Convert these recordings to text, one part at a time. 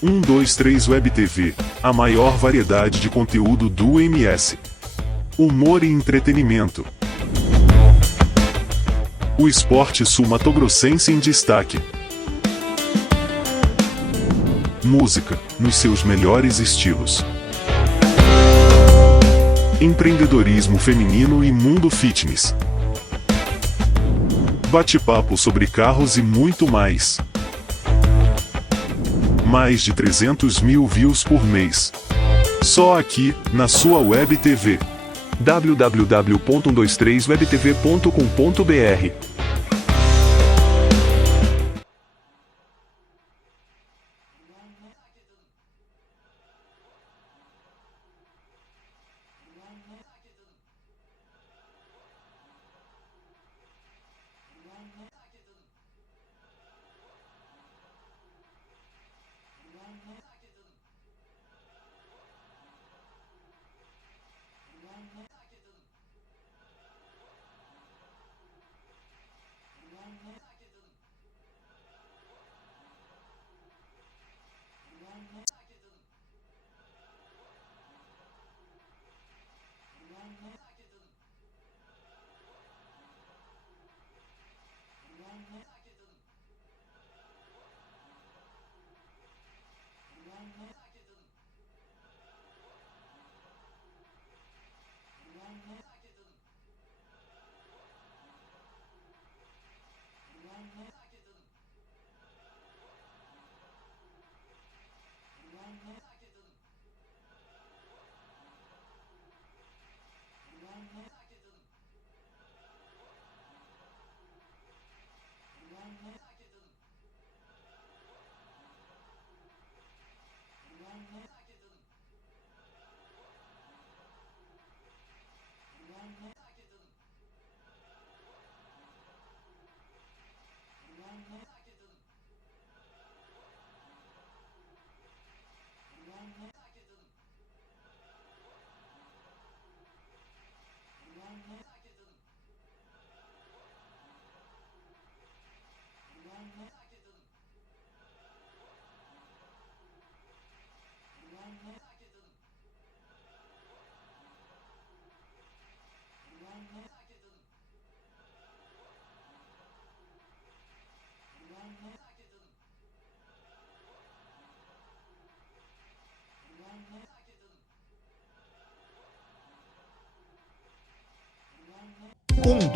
123 Web TV, a maior variedade de conteúdo do MS. Humor e entretenimento. O esporte sul-matogrossense em destaque. Música, nos seus melhores estilos. Empreendedorismo feminino e mundo fitness. Bate-papo sobre carros e muito mais. Mais de 300 mil views por mês. Só aqui, na sua Web TV. www.123webtv.com.br.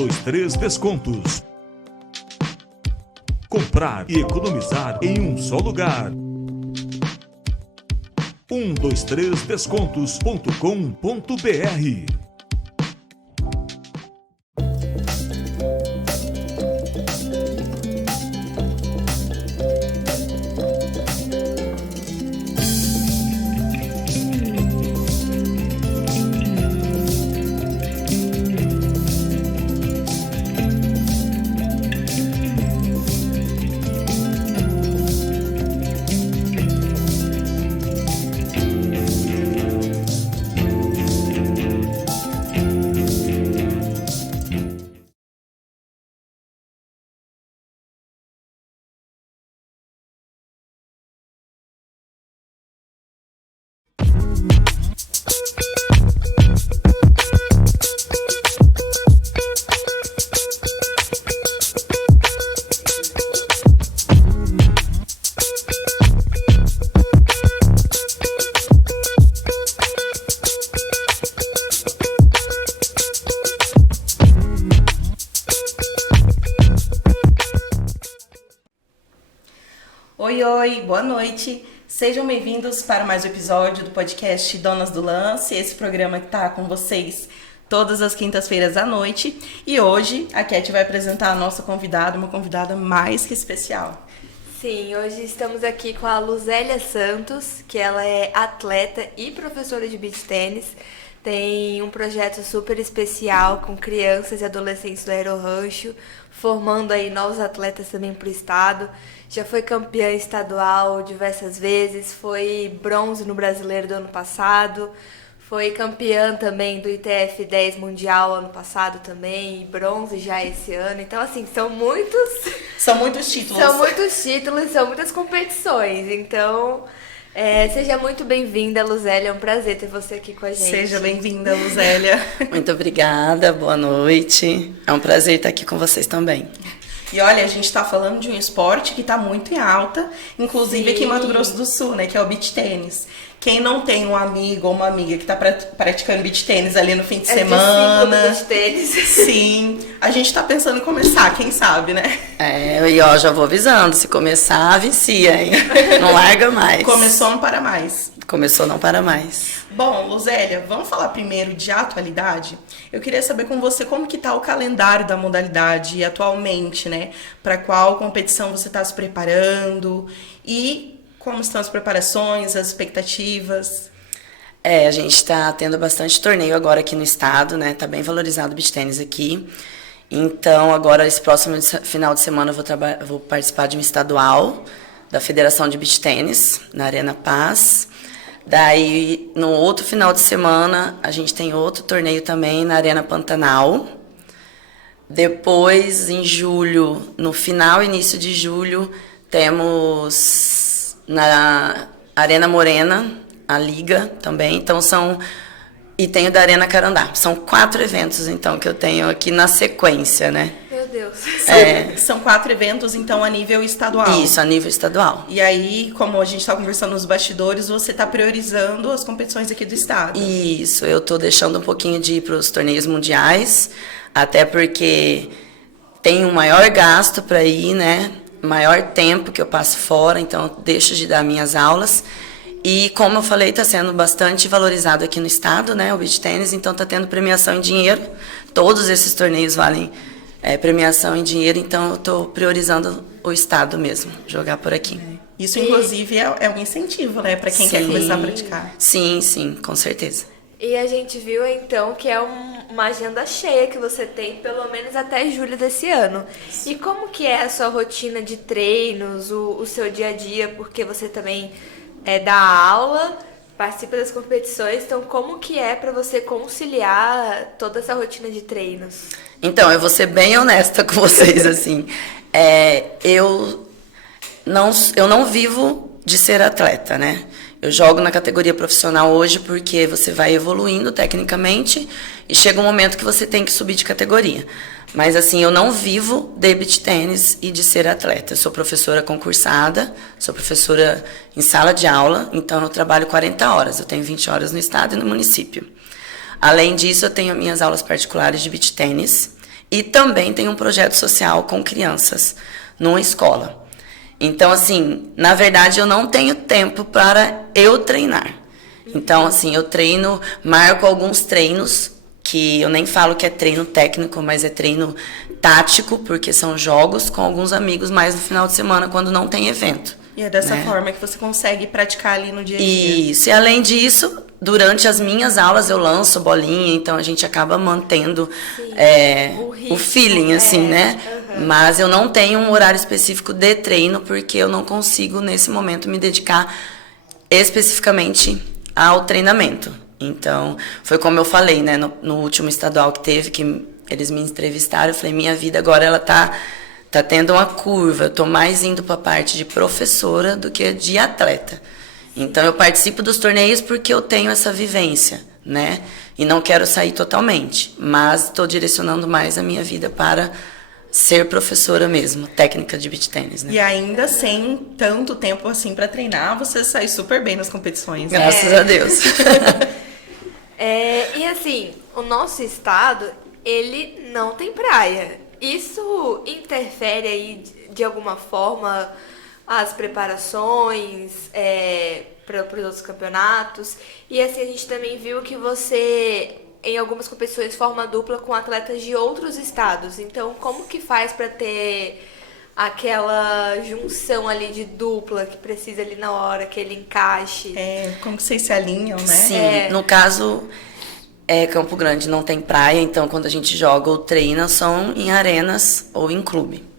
Dois, três descontos. Comprar e economizar em um só lugar. 123descontos.com.br. Oi, boa noite. Sejam bem-vindos para mais um episódio do podcast Donas do Lance, esse programa que está com vocês todas as quintas-feiras à noite. E hoje a Cat vai apresentar a nossa convidada, uma convidada mais que especial. Sim, hoje estamos aqui com a Luzélia Santos, que ela é atleta e professora de beach tênis. Tem um projeto super especial com crianças e adolescentes do Aerorrancho, formando aí novos atletas também para o estado. Já foi campeã estadual diversas vezes, foi bronze no Brasileiro do ano passado, Foi campeã também do ITF 10 Mundial ano passado também, e bronze já esse ano. Então, assim, são muitos títulos. São muitos títulos, são muitas competições. Então, seja muito bem-vinda, Luzélia. É um prazer ter você aqui com a gente. Seja bem-vinda, Luzélia. Muito obrigada, boa noite. É um prazer estar aqui com vocês também. E olha, a gente tá falando de um esporte que tá muito em alta, inclusive aqui em Mato Grosso do Sul, né, que é o beach tênis. Quem não tem um amigo ou uma amiga que tá praticando beach tênis ali no fim de semana... beach tênis. Sim, a gente tá pensando em começar, quem sabe, né? E ó, já vou avisando, se começar, vicia, hein? Não larga mais. Começou, não para mais. Começou, não para mais. Bom, Luzélia, vamos falar primeiro de atualidade? Eu queria saber com você como que tá o calendário da modalidade atualmente, né? Para qual competição você está se preparando e como estão as preparações, as expectativas? A gente está tendo bastante torneio agora aqui no estado, né? Tá bem valorizado o beach tênis aqui. Então, agora, esse próximo final de semana, eu vou participar de um estadual da Federação de Beach Tênis, na Arena Paz. Daí, no outro final de semana, a gente tem outro torneio também na Arena Pantanal. Depois, em julho, no final e início de julho, temos na Arena Morena, a Liga também. Então, e tenho da Arena Carandá. São 4 eventos, então, que eu tenho aqui na sequência, né? Meu Deus. São 4 eventos, então, a nível estadual. Isso, a nível estadual. E aí, como a gente está conversando nos bastidores, você está priorizando as competições aqui do estado. Isso, eu estou deixando um pouquinho de ir para os torneios mundiais, até porque tem um maior gasto para ir, né? Maior tempo que eu passo fora, então eu deixo de dar minhas aulas. E como eu falei, está sendo bastante valorizado aqui no estado, né? O beach tênis, então está tendo premiação em dinheiro. Todos esses torneios valem premiação em dinheiro, então eu estou priorizando o estado mesmo, jogar por aqui. Isso, inclusive, é um incentivo, né? Para quem quer começar a praticar. Sim, com certeza. E a gente viu, então, que é uma agenda cheia que você tem, pelo menos até julho desse ano. E como que é a sua rotina de treinos, o seu dia a dia? Porque você também dá aula, participa das competições. Então, como que é para você conciliar toda essa rotina de treinos? Então, eu vou ser bem honesta com vocês, assim. Eu não vivo de ser atleta, né? Eu jogo na categoria profissional hoje porque você vai evoluindo tecnicamente e chega um momento que você tem que subir de categoria. Mas, assim, eu não vivo de beach tênis e de ser atleta. Eu sou professora concursada, sou professora em sala de aula, então eu trabalho 40 horas. Eu tenho 20 horas no estado e no município. Além disso, eu tenho minhas aulas particulares de beach tênis e também tenho um projeto social com crianças numa escola. Então, assim, na verdade, eu não tenho tempo para eu treinar. Então, assim, eu marco alguns treinos, que eu nem falo que é treino técnico, mas é treino tático, porque são jogos com alguns amigos mais no final de semana, quando não tem evento. E é dessa forma que você consegue praticar ali no dia a dia. Isso, e além disso, durante as minhas aulas eu lanço bolinha, então a gente acaba mantendo o feeling, assim, né? Uhum. Mas eu não tenho um horário específico de treino, porque eu não consigo, nesse momento, me dedicar especificamente ao treinamento. Então, foi como eu falei, né? No último estadual que teve, que eles me entrevistaram, eu falei, minha vida agora ela tá tendo uma curva, eu tô mais indo para a parte de professora do que de atleta. Então, eu participo dos torneios porque eu tenho essa vivência, né? E não quero sair totalmente, mas estou direcionando mais a minha vida para ser professora mesmo, técnica de beach tênis, né? E ainda sem tanto tempo assim para treinar, você sai super bem nas competições. Graças a Deus. E assim, o nosso estado, ele não tem praia. Isso interfere aí de alguma forma as preparações para os outros campeonatos? E assim, a gente também viu que você, em algumas competições, forma dupla com atletas de outros estados. Então, como que faz para ter aquela junção ali de dupla que precisa ali na hora, aquele encaixe? Como que vocês se alinham, né? Sim, no caso, Campo Grande não tem praia, então quando a gente joga ou treina são em arenas ou em clube.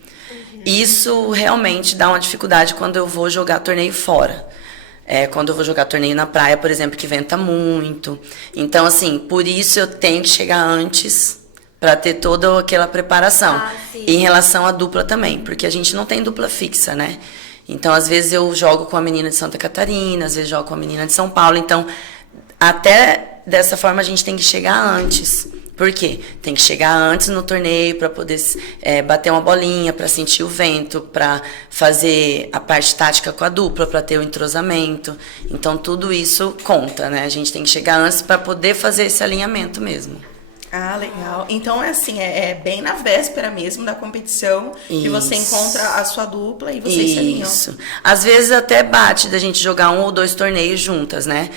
Isso realmente dá uma dificuldade quando eu vou jogar torneio fora. Quando eu vou jogar torneio na praia, por exemplo, que venta muito. Então, assim, por isso eu tenho que chegar antes para ter toda aquela preparação. Sim. E em relação à dupla também, porque a gente não tem dupla fixa, né? Então, às vezes eu jogo com a menina de Santa Catarina, às vezes jogo com a menina de São Paulo. Então, até dessa forma a gente tem que chegar antes. Por quê? Tem que chegar antes no torneio para poder bater uma bolinha, para sentir o vento, para fazer a parte tática com a dupla, para ter o entrosamento. Então, tudo isso conta, né? A gente tem que chegar antes para poder fazer esse alinhamento mesmo. Ah, legal. Então, é assim, é bem na véspera mesmo da competição que você encontra a sua dupla e vocês se alinham. Isso. Às vezes até bate da gente jogar 1 ou 2 torneios juntas, né?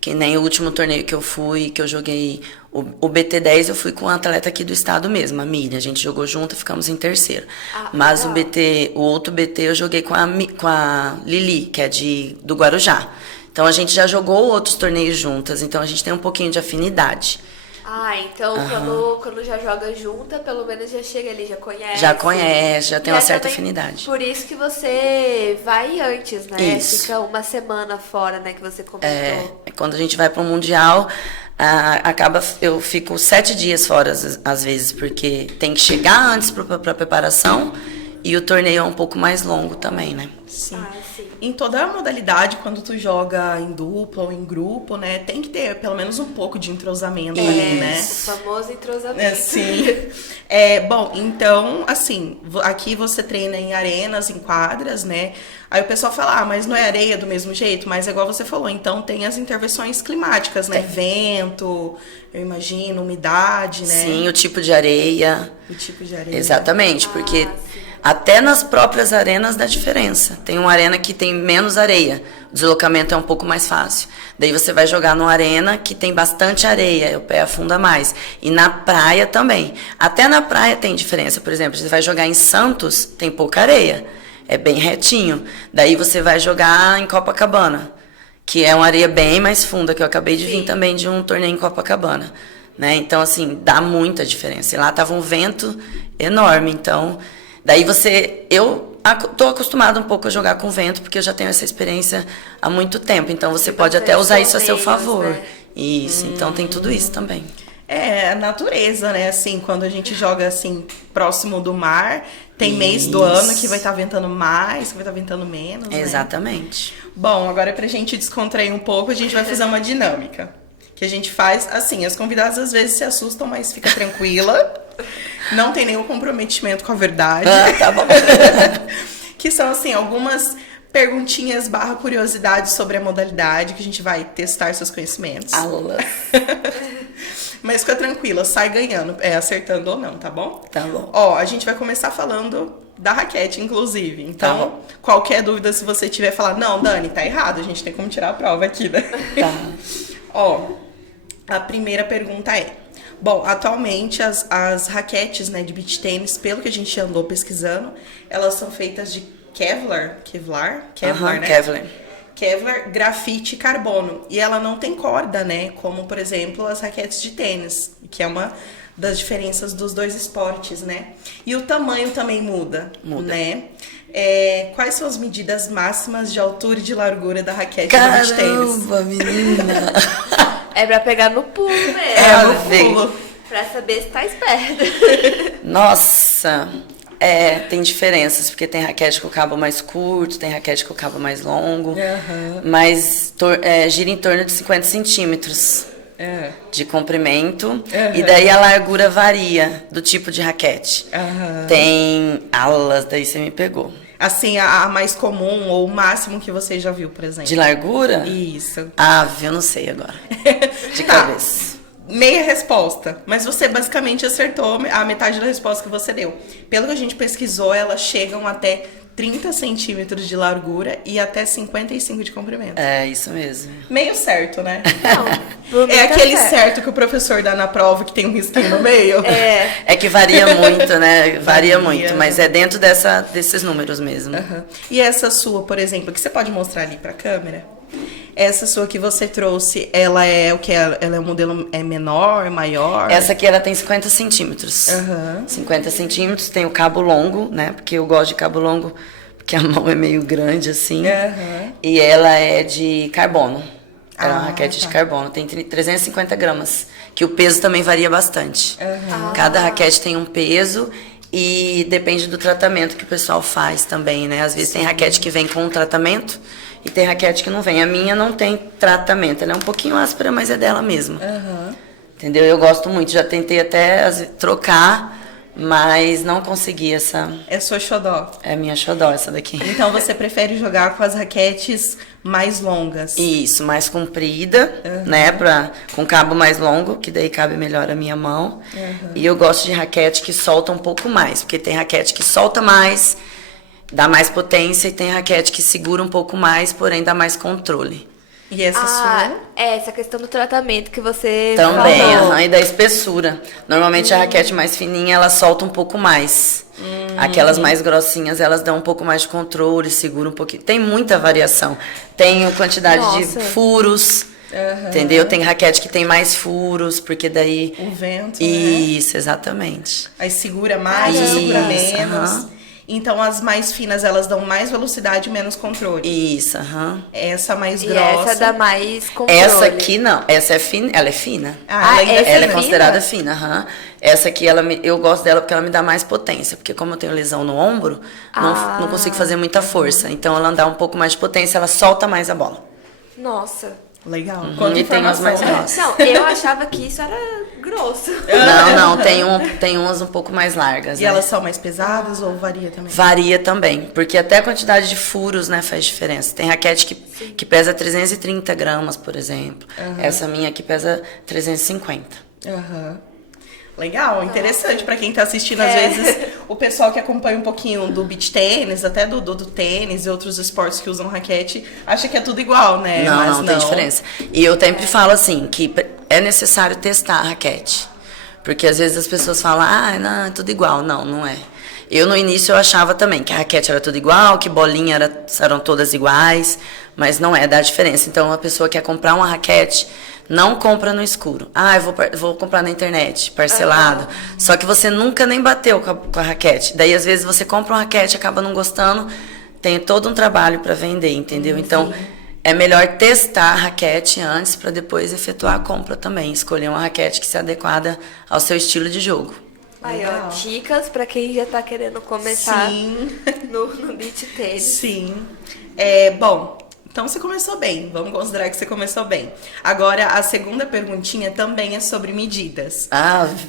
Que nem o último torneio que eu fui, que eu joguei o BT10, eu fui com um atleta aqui do estado mesmo, a Miriam. A gente jogou junto, ficamos em terceiro. Mas legal. o outro BT eu joguei com a Lili, que é do Guarujá. Então a gente já jogou outros torneios juntas, então a gente tem um pouquinho de afinidade. Então quando já joga junta, pelo menos já chega ali, já conhece. Já conhece, já tem E uma é certa também afinidade. Por isso que você vai antes, né? Isso. Fica uma semana fora, né, que você comentou. Quando a gente vai para o Mundial, eu fico 7 dias fora às vezes, porque tem que chegar antes para a preparação e o torneio é um pouco mais longo também, né? Sim. Sim. Em toda a modalidade, quando tu joga em dupla ou em grupo, né, tem que ter pelo menos um pouco de entrosamento ali, né? O famoso entrosamento. Sim. Bom, então, assim, aqui você treina em arenas, em quadras, né? Aí o pessoal fala, mas não é areia do mesmo jeito? Mas é igual você falou, então tem as intervenções climáticas, né? Vento, eu imagino, umidade, né? Sim, o tipo de areia. O tipo de areia. Exatamente, porque sim. até nas próprias arenas dá diferença. Tem uma arena que tem menos areia, o deslocamento é um pouco mais fácil. Daí você vai jogar numa arena que tem bastante areia, o pé afunda mais. E na praia também. Até na praia tem diferença. Por exemplo, você vai jogar em Santos, tem pouca areia. É bem retinho. Daí você vai jogar em Copacabana, que é uma areia bem mais funda, que eu acabei de vir também de um torneio em Copacabana. Né? Então, assim, dá muita diferença. E lá tava um vento enorme, então... Daí eu tô acostumada um pouco a jogar com vento, porque eu já tenho essa experiência há muito tempo. Então você pode até usar isso a seu favor. Né? Isso, então tem tudo isso também. É a natureza, né? Assim, quando a gente joga assim, próximo do mar, tem mês do ano que vai estar ventando mais, que vai estar ventando menos. Né? Exatamente. Bom, agora pra gente descontrair um pouco, a gente vai fazer uma dinâmica. Que a gente faz, assim, as convidadas às vezes se assustam, mas fica tranquila. Não tem nenhum comprometimento com a verdade. Tá bom. Que são, assim, algumas perguntinhas / curiosidades sobre a modalidade, que a gente vai testar seus conhecimentos. Alas. Mas fica tranquila, sai ganhando, acertando ou não, tá bom? Tá bom. Ó, a gente vai começar falando da raquete, inclusive. Então, Tá bom. qualquer dúvida, se você tiver, falar, não, Dani, tá errado, a gente tem como tirar a prova aqui, né? Tá. Ó, a primeira pergunta é... Bom, atualmente as raquetes, né, de beach tênis, pelo que a gente andou pesquisando, elas são feitas de Kevlar, né? Kevlar, grafite e carbono. E ela não tem corda, né? Como, por exemplo, as raquetes de tênis, que é uma das diferenças dos dois esportes, né? E o tamanho também muda. Né? Quais são as medidas máximas de altura e de largura da raquete do beach tênis? Caramba, menina! É pra pegar no pulo mesmo. No pulo. Pra saber se tá esperto. Nossa! Tem diferenças, porque tem raquete com cabo mais curto, tem raquete com cabo mais longo, mas gira em torno de 50 centímetros de comprimento, e daí a largura varia do tipo de raquete. Tem alas, daí você me pegou. Assim, a mais comum ou o máximo que você já viu, por exemplo. De largura? Isso. Eu não sei agora. De Tá. cabeça. Meia resposta, mas você basicamente acertou a metade da resposta que você deu. Pelo que a gente pesquisou, elas chegam até 30 centímetros de largura e até 55 de comprimento. É, isso mesmo. Meio certo, né? Não, É aquele certo que o professor dá na prova que tem um risquinho no meio? É que varia muito, né? Varia Varia. muito, mas é dentro desses números mesmo. E essa sua, por exemplo, que você pode mostrar ali pra câmera? Essa sua que você trouxe, ela é o que? Ela é um modelo menor, maior? Essa aqui, ela tem 50 centímetros. 50 centímetros, tem o cabo longo, né? Porque eu gosto de cabo longo, porque a mão é meio grande assim. Aham. E ela é de carbono. Ela é uma Ah, raquete tá. de carbono, tem 350 gramas, que o peso também varia bastante. Cada raquete tem um peso e depende do tratamento que o pessoal faz também, né? Às vezes tem raquete que vem com um tratamento e tem raquete que não vem. A minha não tem tratamento, ela é um pouquinho áspera, mas é dela mesmo. Entendeu? Eu gosto muito, já tentei até trocar, mas não consegui essa... É sua xodó. É minha xodó essa daqui. Então você prefere jogar com as raquetes mais longas. Isso, mais comprida, né, com cabo mais longo, que daí cabe melhor a minha mão. E eu gosto de raquete que solta um pouco mais, porque tem raquete que solta mais, dá mais potência, e tem raquete que segura um pouco mais, porém dá mais controle. E essa sua? É, essa questão do tratamento que você Também, falou. e da espessura. Normalmente a raquete mais fininha, ela solta um pouco mais. Aquelas mais grossinhas, elas dão um pouco mais de controle, segura um pouquinho. Tem muita variação. Tem quantidade Nossa. de furos, entendeu? Tem raquete que tem mais furos, porque daí... O vento, né? Isso, exatamente. Aí segura mais, ou segura Isso, menos. aham. Então as mais finas, elas dão mais velocidade e menos controle. Isso, aham. Essa mais E grossa. essa dá mais controle. Essa aqui não, essa é fina, ela é fina. Ah, ainda essa Ela é fina? considerada fina, aham. Essa aqui, eu gosto dela porque ela me dá mais potência. Porque como eu tenho lesão no ombro, não consigo fazer muita força. Então ela dá um pouco mais de potência, ela solta mais a bola. Nossa. Legal. Quanta E tem umas mais informação. grossas. Não, eu achava que isso era grosso. Não, tem umas um pouco mais largas. E né? elas são mais pesadas ou varia também? Varia também, porque até a quantidade de furos, né, faz diferença. Tem raquete que pesa 330 gramas, por exemplo. Essa minha aqui pesa 350. Aham. Legal, interessante pra quem tá assistindo, às vezes, o pessoal que acompanha um pouquinho do beach tênis, até do tênis e outros esportes que usam raquete, acha que é tudo igual, né? Mas Não, tem diferença. E eu sempre falo assim, que é necessário testar a raquete. Porque às vezes as pessoas falam, não, é tudo igual. Não, não é. Eu no início eu achava também que a raquete era tudo igual, que bolinha eram todas iguais, mas não é, dá diferença. Então a pessoa quer comprar uma raquete, não compra no escuro. Eu vou comprar na internet, parcelado. Só que você nunca nem bateu com a raquete. Daí às vezes você compra uma raquete, acaba não gostando, tem todo um trabalho para vender, entendeu? Então é melhor testar a raquete antes para depois efetuar a compra também. Escolher uma raquete que se adequada ao seu estilo de jogo. Aí, ó, Legal. dicas pra quem já tá querendo começar Sim. no beach tênis. Sim. Bom, então você começou bem. Vamos considerar que você começou bem. Agora, a segunda perguntinha também é sobre medidas.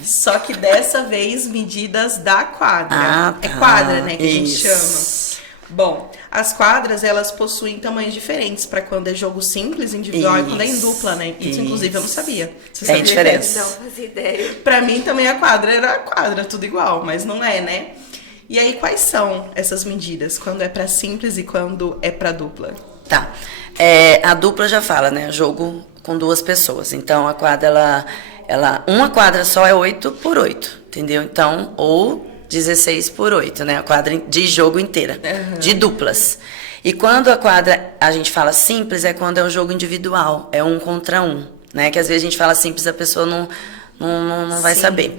Só que dessa vez, medidas da quadra. É quadra, né, que a gente chama. Bom, as quadras, elas possuem tamanhos diferentes para quando é jogo simples, individual, e quando é em dupla, né? Isso, inclusive, eu não sabia. Você sabia diferença. disso? Não fazia ideia. Pra mim, também a quadra era a quadra, tudo igual, mas não é, né? E aí, quais são essas medidas? Quando é pra simples e quando é pra dupla? Tá. A dupla já fala, né? Jogo com duas pessoas. Então, a quadra, uma quadra só é 8x8, entendeu? Então, ou 16x8, né? A quadra de jogo inteira, de duplas. E quando a quadra, a gente fala simples, é quando é um jogo individual, é 1 contra 1, né? Que às vezes a gente fala simples, a pessoa não vai saber.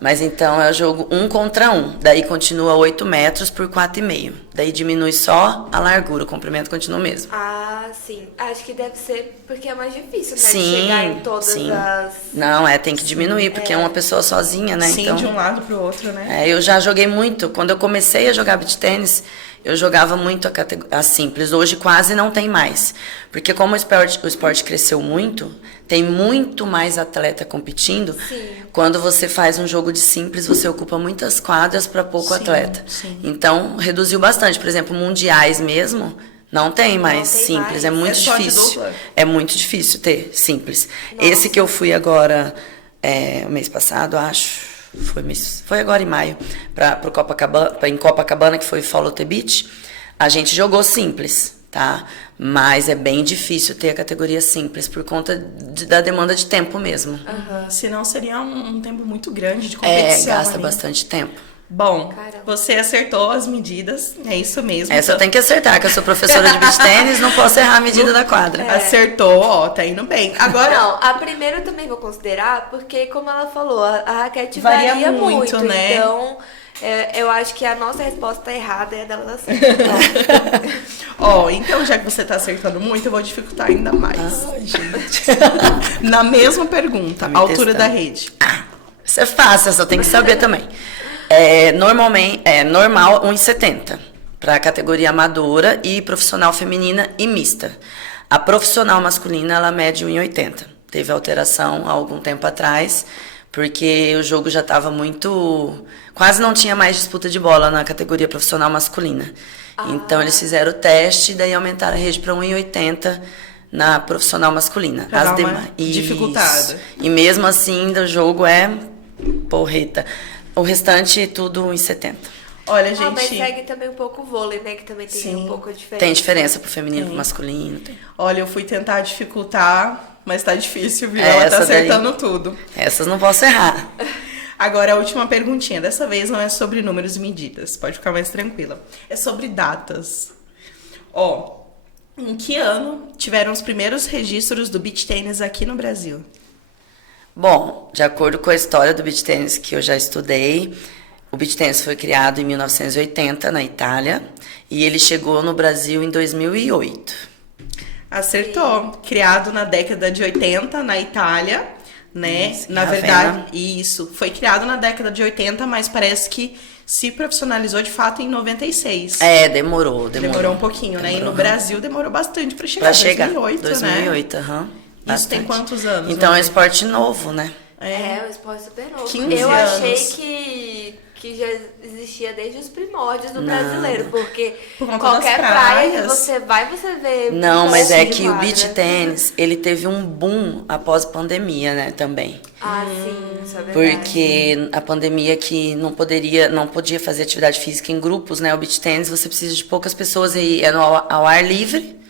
Mas então é o jogo 1 contra 1. Daí continua 8 metros por 4,5. Daí diminui só a largura, o comprimento continua o mesmo. Ah, sim. Acho que deve ser porque é mais difícil, né? Sim, de chegar em todas sim. as... Não, tem que diminuir, porque é uma pessoa sozinha, né? Sim, Então, de um lado pro outro, né? eu já joguei muito. Quando eu comecei a jogar beach tênis, eu jogava muito a simples. Hoje quase não tem mais. Porque como o esporte cresceu muito, tem muito mais atleta competindo. Sim. Quando você faz um jogo de simples, você ocupa muitas quadras para pouco atleta. Sim. Então, reduziu bastante. Por exemplo, mundiais mesmo, não tem mais tem simples. mais. É muito É só de difícil. dupla? É muito difícil ter simples. Nossa. Esse que eu fui agora, o mês passado, acho... Foi agora em maio, em Copacabana, que foi Follow the Beach. A gente jogou simples, tá? Mas é bem difícil ter a categoria simples por conta da demanda de tempo mesmo. Senão seria um tempo muito grande de competição. Gasta ali. bastante tempo. Bom, Caramba. você acertou as medidas, é isso mesmo. Essa eu tenho que acertar, que eu sou professora de beach tênis, não posso errar a medida da quadra. Acertou, ó, tá indo bem. Agora, Não, a primeira eu também vou considerar, porque como ela falou, a raquete Varia varia muito, muito, né? Então, eu acho que a nossa resposta tá errada e a dela tá certa. ó, então já que você tá acertando muito, eu vou dificultar ainda mais. Ai, gente. Na mesma pergunta, Tá me altura da testando. rede. Isso é fácil, eu só tenho que saber também. Normalmente, normal 1,70 para a categoria amadora e profissional feminina e mista. A profissional masculina, ela mede 1,80. Teve alteração há algum tempo atrás, porque o jogo já estava muito... Quase não tinha mais disputa de bola na categoria profissional masculina. Então, eles fizeram o teste e daí aumentaram a rede para 1,80 na profissional masculina. Pra dar uma demais- dificultada. Isso. E mesmo assim, o jogo é porreta. O restante, tudo 1,70. Olha, Ah, mas gente, segue também um pouco o vôlei, né? Que também tem Sim. um pouco de diferença. Tem diferença pro feminino e pro masculino. Tem. olha, eu fui tentar dificultar, mas tá difícil, viu? É, Ela tá essa daí. acertando tudo. Essas não posso errar. Agora, a última perguntinha. Dessa vez não é sobre números e medidas. Pode ficar mais tranquila. É sobre datas. Ó, em que ano tiveram os primeiros registros do beach tênis aqui no Brasil? Bom, de acordo com a história do beach tennis que eu já estudei, o beach tennis foi criado em 1980 na Itália e ele chegou no Brasil em 2008. Acertou. Criado na década de 80 na Itália, né? Isso, Na em verdade, Ravenna. isso. Foi criado na década de 80, mas parece que se profissionalizou de fato em 96. Demorou. Demorou um pouquinho, né? E no Demorou, Brasil demorou bastante pra chegar. Pra chegar. 2008, né? 2008, aham. Isso tem Bastante. quantos anos? Então é um né? esporte novo, né? É, um esporte super novo. 15 eu anos. achei que já existia desde os primórdios do brasileiro, porque Por conta qualquer das praia que praias. você vai, você vê. Não, mas é de que o quadra. beach tennis, ele teve um boom após a pandemia, né, também. Ah, sim, isso é verdade. Porque a pandemia que não podia fazer atividade física em grupos, né? O beach tennis você precisa de poucas pessoas e é ao ar livre,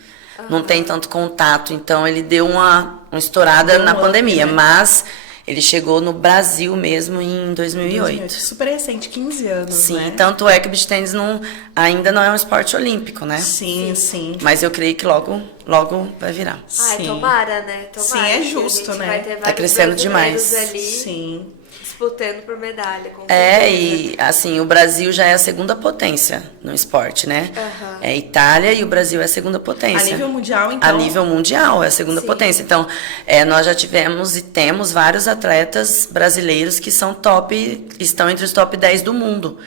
não tem tanto contato. Então ele deu uma estourada Deu um na up, pandemia, né? mas ele chegou no Brasil mesmo em 2008. Super recente, 15 anos, Sim, né? tanto é que o beach tennis ainda não é um esporte olímpico, né? Sim, sim. Mas eu creio que logo vai virar. Ai, Sim. tomara, né? Tomara. Sim, é que a justo, gente né? Vai ter Tá vários crescendo brasileiros demais. ali Sim. disputando por medalha. Com É, certeza. e assim, o Brasil já é a segunda potência no esporte, né? Aham. É Itália e o Brasil é a segunda potência. A nível mundial, então. A nível mundial é a segunda Sim. potência. Então, nós já tivemos e temos vários atletas brasileiros que estão entre os top 10 do mundo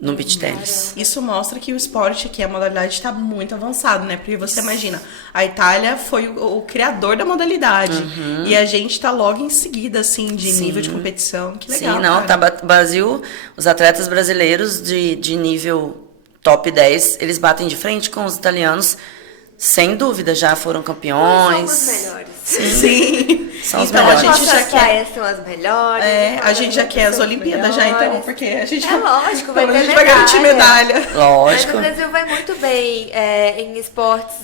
no beach tennis. Isso mostra que o esporte aqui, a modalidade, está muito avançado, né? Porque você imagina, a Itália foi o criador da modalidade. E a gente tá logo em seguida, assim, de Sim. nível de competição. Que legal. Sim, não, cara. Brasil, os atletas brasileiros de nível top 10, eles batem de frente com os italianos, sem dúvida, já foram campeões. Somos melhores. Sim. São os Então melhores. a gente já Nossas quer. praias são as melhores. A gente já quer as são Olimpíadas já, então, melhores. porque a gente É lógico, vai a ter gente vai garantir medalha. Mas Lógico. o Brasil vai muito bem em esportes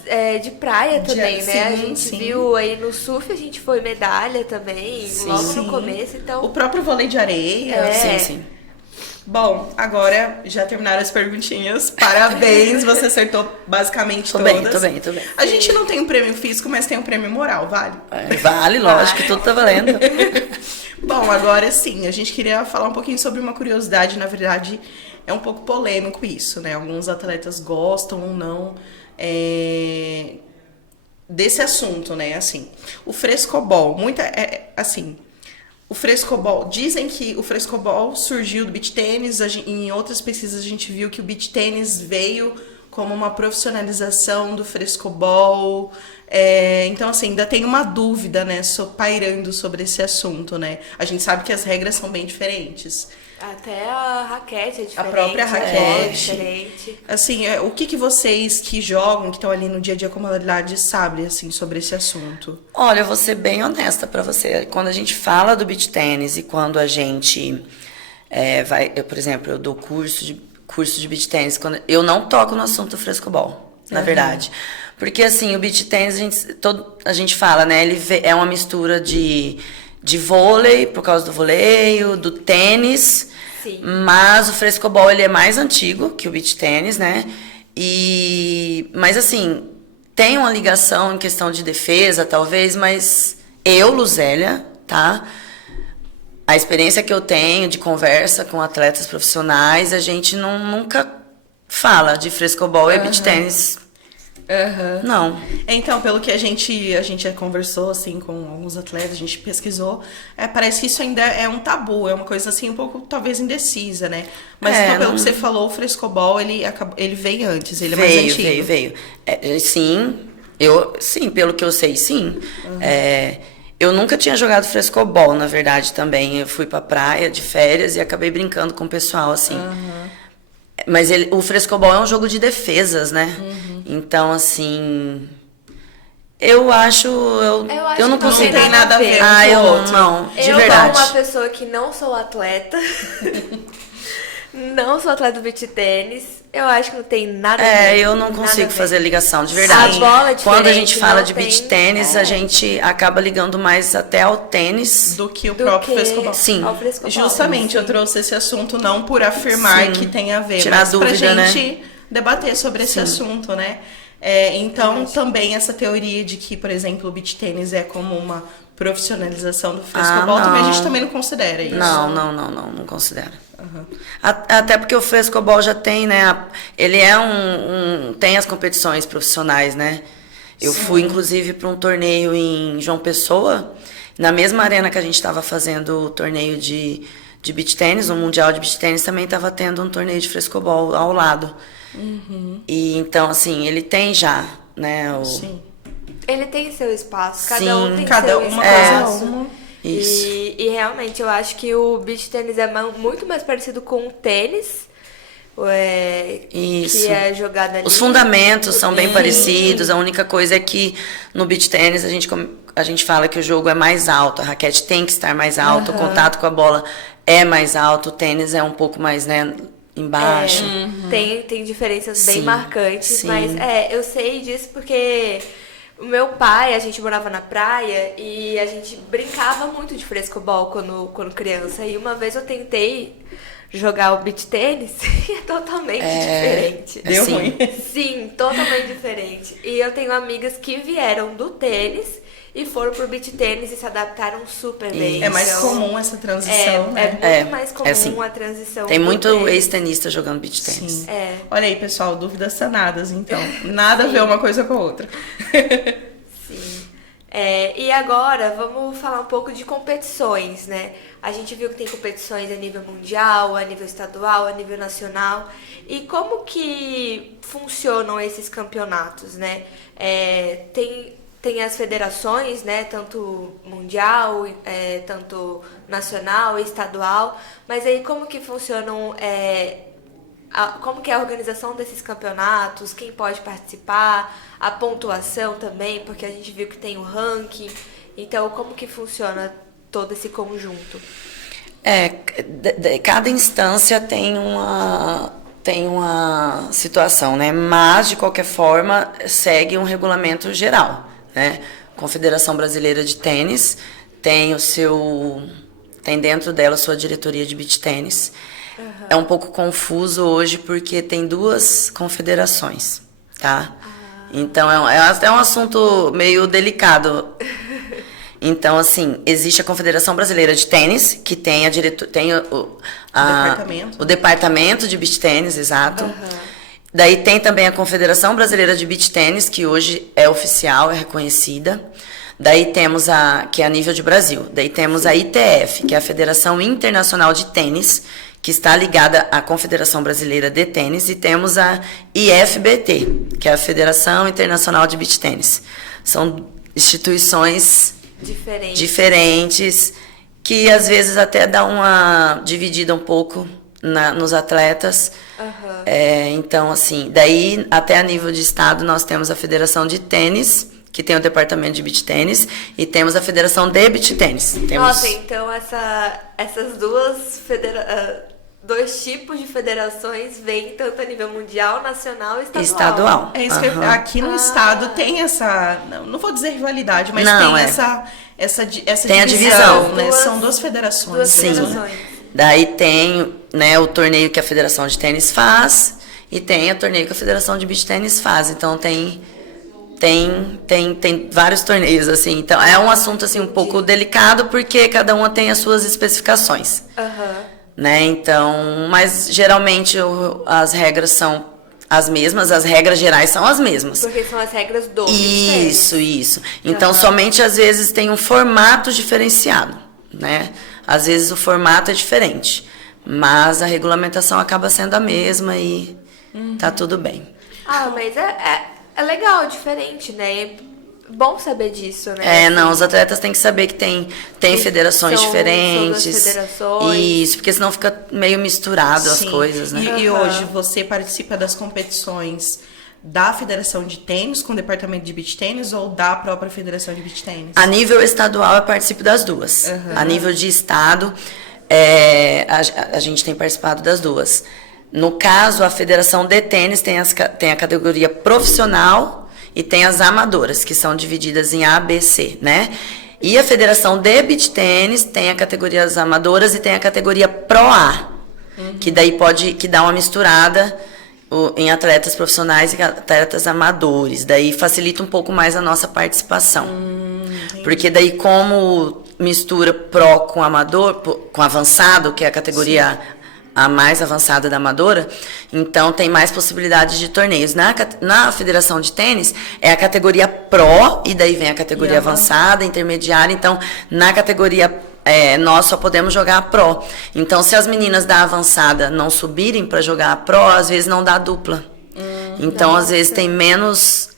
de praia também, né? A sim, gente sim. viu aí no surf, a gente foi medalha também, logo Sim. no começo, então... O próprio vôlei de areia. É. Sim. Bom, agora já terminaram as perguntinhas. Parabéns, você acertou basicamente Tô todas. bem, tô bem. A gente não tem um prêmio físico, mas tem um prêmio moral, vale? Vale, lógico, tudo tá valendo. Bom, agora sim, a gente queria falar um pouquinho sobre uma curiosidade, na verdade é um pouco polêmico isso, né? Alguns atletas gostam ou não desse assunto, né? Assim, o frescobol, o frescobol, dizem que o frescobol surgiu do beach tênis, em outras pesquisas a gente viu que o beach tênis veio como uma profissionalização do frescobol. Então, assim, ainda tem uma dúvida, né, pairando sobre esse assunto, né? A gente sabe que as regras são bem diferentes. Até a raquete é diferente. A própria a bola raquete. é diferente. Assim, o que vocês que jogam, que estão ali no dia a dia com a modalidade, sabem, assim, sobre esse assunto? Olha, eu vou ser bem honesta pra você. Quando a gente fala do beach tennis e quando a gente por exemplo, eu dou curso de beach tennis, eu não toco no assunto do frescobol, na verdade. Porque, assim, o beach tennis, a gente fala, né, é uma mistura de vôlei, por causa do voleio, do tênis, Sim. Mas o frescobol, ele é mais antigo que o beach tênis, né? Mas assim, tem uma ligação em questão de defesa, talvez, mas eu, Luzélia, tá? A experiência que eu tenho de conversa com atletas profissionais, a gente nunca fala de frescobol e beach tênis. Não. Então, pelo que a gente conversou assim com alguns atletas, a gente pesquisou, parece que isso ainda é um tabu, é uma coisa assim um pouco talvez indecisa, né? Mas então, pelo que você falou, o frescobol ele veio antes, ele é mais antigo. Veio. Sim, pelo que eu sei, sim. Eu nunca tinha jogado frescobol, na verdade, também. Eu fui pra praia de férias e acabei brincando com o pessoal, assim. Mas o frescobol é um jogo de defesas, né? Então, assim... Eu acho... Eu não consigo... Não tem nada a ver não, de eu verdade. como uma pessoa que não sou atleta... Não sou atleta do beach tênis. Eu acho que não tem nada a ver. Eu não consigo fazer ligação, de verdade. A bola é diferente, quando a gente fala de não beach tem- tênis, a gente acaba ligando mais até ao tênis. Do que o próprio frescobol. Sim. Ao frescobol. Justamente, eu trouxe esse assunto não por afirmar Sim. que tem a ver, Tirar mas dúvida, pra gente debater sobre esse assunto, né? Então, também essa teoria de que, por exemplo, o beach tênis é como uma profissionalização do frescobol, não. também a gente também não considera isso. Não considero. Até porque o frescobol já tem, né? Ele é tem as competições profissionais, né? Eu fui, inclusive, para um torneio em João Pessoa, na mesma arena que a gente estava fazendo o torneio de beach tênis, o Mundial de Beach Tênis, também estava tendo um torneio de frescobol ao lado. E então, assim, ele tem já, né? Sim. Ele tem seu espaço, cada Sim, um tem cada seu uma espaço. coisa uma. Isso. E realmente eu acho que o beach tênis é muito mais parecido com o tênis, Isso. que é jogado ali. Os fundamentos são bem Sim. parecidos. A única coisa é que no beach tênis a gente fala que o jogo é mais alto, a raquete tem que estar mais alta, o contato com a bola é mais alto, o tênis é um pouco mais, né, embaixo. Tem diferenças bem Sim, marcantes, sim. mas eu sei disso porque o meu pai, a gente morava na praia e a gente brincava muito de frescobol quando criança. E uma vez eu tentei jogar o beach tênis e é totalmente diferente. Deu Sim. ruim. Sim, totalmente diferente. E eu tenho amigas que vieram do tênis e foram pro beach tênis e se adaptaram super bem. É mais Então, comum essa transição, né? É muito mais comum assim. a transição. Tem pro muito tênis. ex-tenista jogando beach tênis. Sim. É. Olha aí, pessoal, dúvidas sanadas, então. Nada a ver uma coisa com a outra. Sim. E agora vamos falar um pouco de competições, né? A gente viu que tem competições a nível mundial, a nível estadual, a nível nacional. E como que funcionam esses campeonatos, né? Tem as federações, né? Tanto mundial, tanto nacional e estadual. Mas aí como que funcionam... como que é a organização desses campeonatos, quem pode participar, a pontuação também, porque a gente viu que tem o ranking. Então, como que funciona todo esse conjunto? Cada instância tem uma situação, né? Mas, de qualquer forma, segue um regulamento geral, né? Confederação Brasileira de Tênis tem tem dentro dela a sua diretoria de beach tênis. É um pouco confuso hoje porque tem duas confederações, tá? Então é um assunto meio delicado. Então, assim, existe a Confederação Brasileira de Tênis, que tem Departamento. o departamento de beach tênis, exato. Daí tem também a Confederação Brasileira de Beach Tênis, que hoje é oficial, é reconhecida. Daí temos que é a nível de Brasil. Daí temos a ITF, que é a Federação Internacional de Tênis, que está ligada à Confederação Brasileira de Tênis, e temos a IFBT, que é a Federação Internacional de Beach Tênis. São instituições diferentes que às vezes até dá uma dividida um pouco nos atletas. Então, assim, daí até a nível de estado nós temos a Federação de Tênis, que tem o departamento de beach tênis, e temos a Federação de Beach Tênis. Nossa, então essas dois tipos de federações vêm tanto a nível mundial, nacional e estadual. É isso que aqui no estado tem essa, não vou dizer rivalidade, mas Não, tem essa Tem a divisão. né? São duas federações. Duas Sim. federações. Daí tem né, o torneio que a Federação de Tênis faz e tem o torneio que a Federação de Beach Tênis faz. Então tem vários torneios, assim. Então é um assunto assim um pouco delicado porque cada uma tem as suas especificações. Né? Então, mas geralmente as regras são as mesmas, as regras gerais são as mesmas. Porque são as regras do Isso. Então, somente às vezes tem um formato diferenciado, né? Às vezes o formato é diferente, mas a regulamentação acaba sendo a mesma e tá tudo bem. Mas é legal, diferente, né? É bom saber disso, né? Não, os atletas têm que saber que tem federações diferentes. São duas federações. Isso, porque senão fica meio misturado as coisas, né? E hoje você participa das competições da Federação de Tênis com o departamento de beach tênis ou da própria Federação de Beach Tênis? A nível estadual eu participo das duas. A nível de estado, a gente tem participado das duas. No caso, a Federação de Tênis tem a categoria profissional e tem as amadoras, que são divididas em A, B, C, né? E a Federação de Beach Tênis tem a categoria das amadoras e tem a categoria Pro A, que daí que dá uma misturada em atletas profissionais e atletas amadores. Daí facilita um pouco mais a nossa participação. Porque daí como mistura Pro com amador, com avançado, que é a categoria a mais avançada da amadora, então tem mais possibilidades de torneios. Na Federação de Tênis é a categoria Pro, e daí vem a categoria avançada, intermediária. Então, na categoria nós só podemos jogar a Pro. Então, se as meninas da avançada não subirem para jogar a Pro, às vezes não dá dupla. Então, às vezes tem menos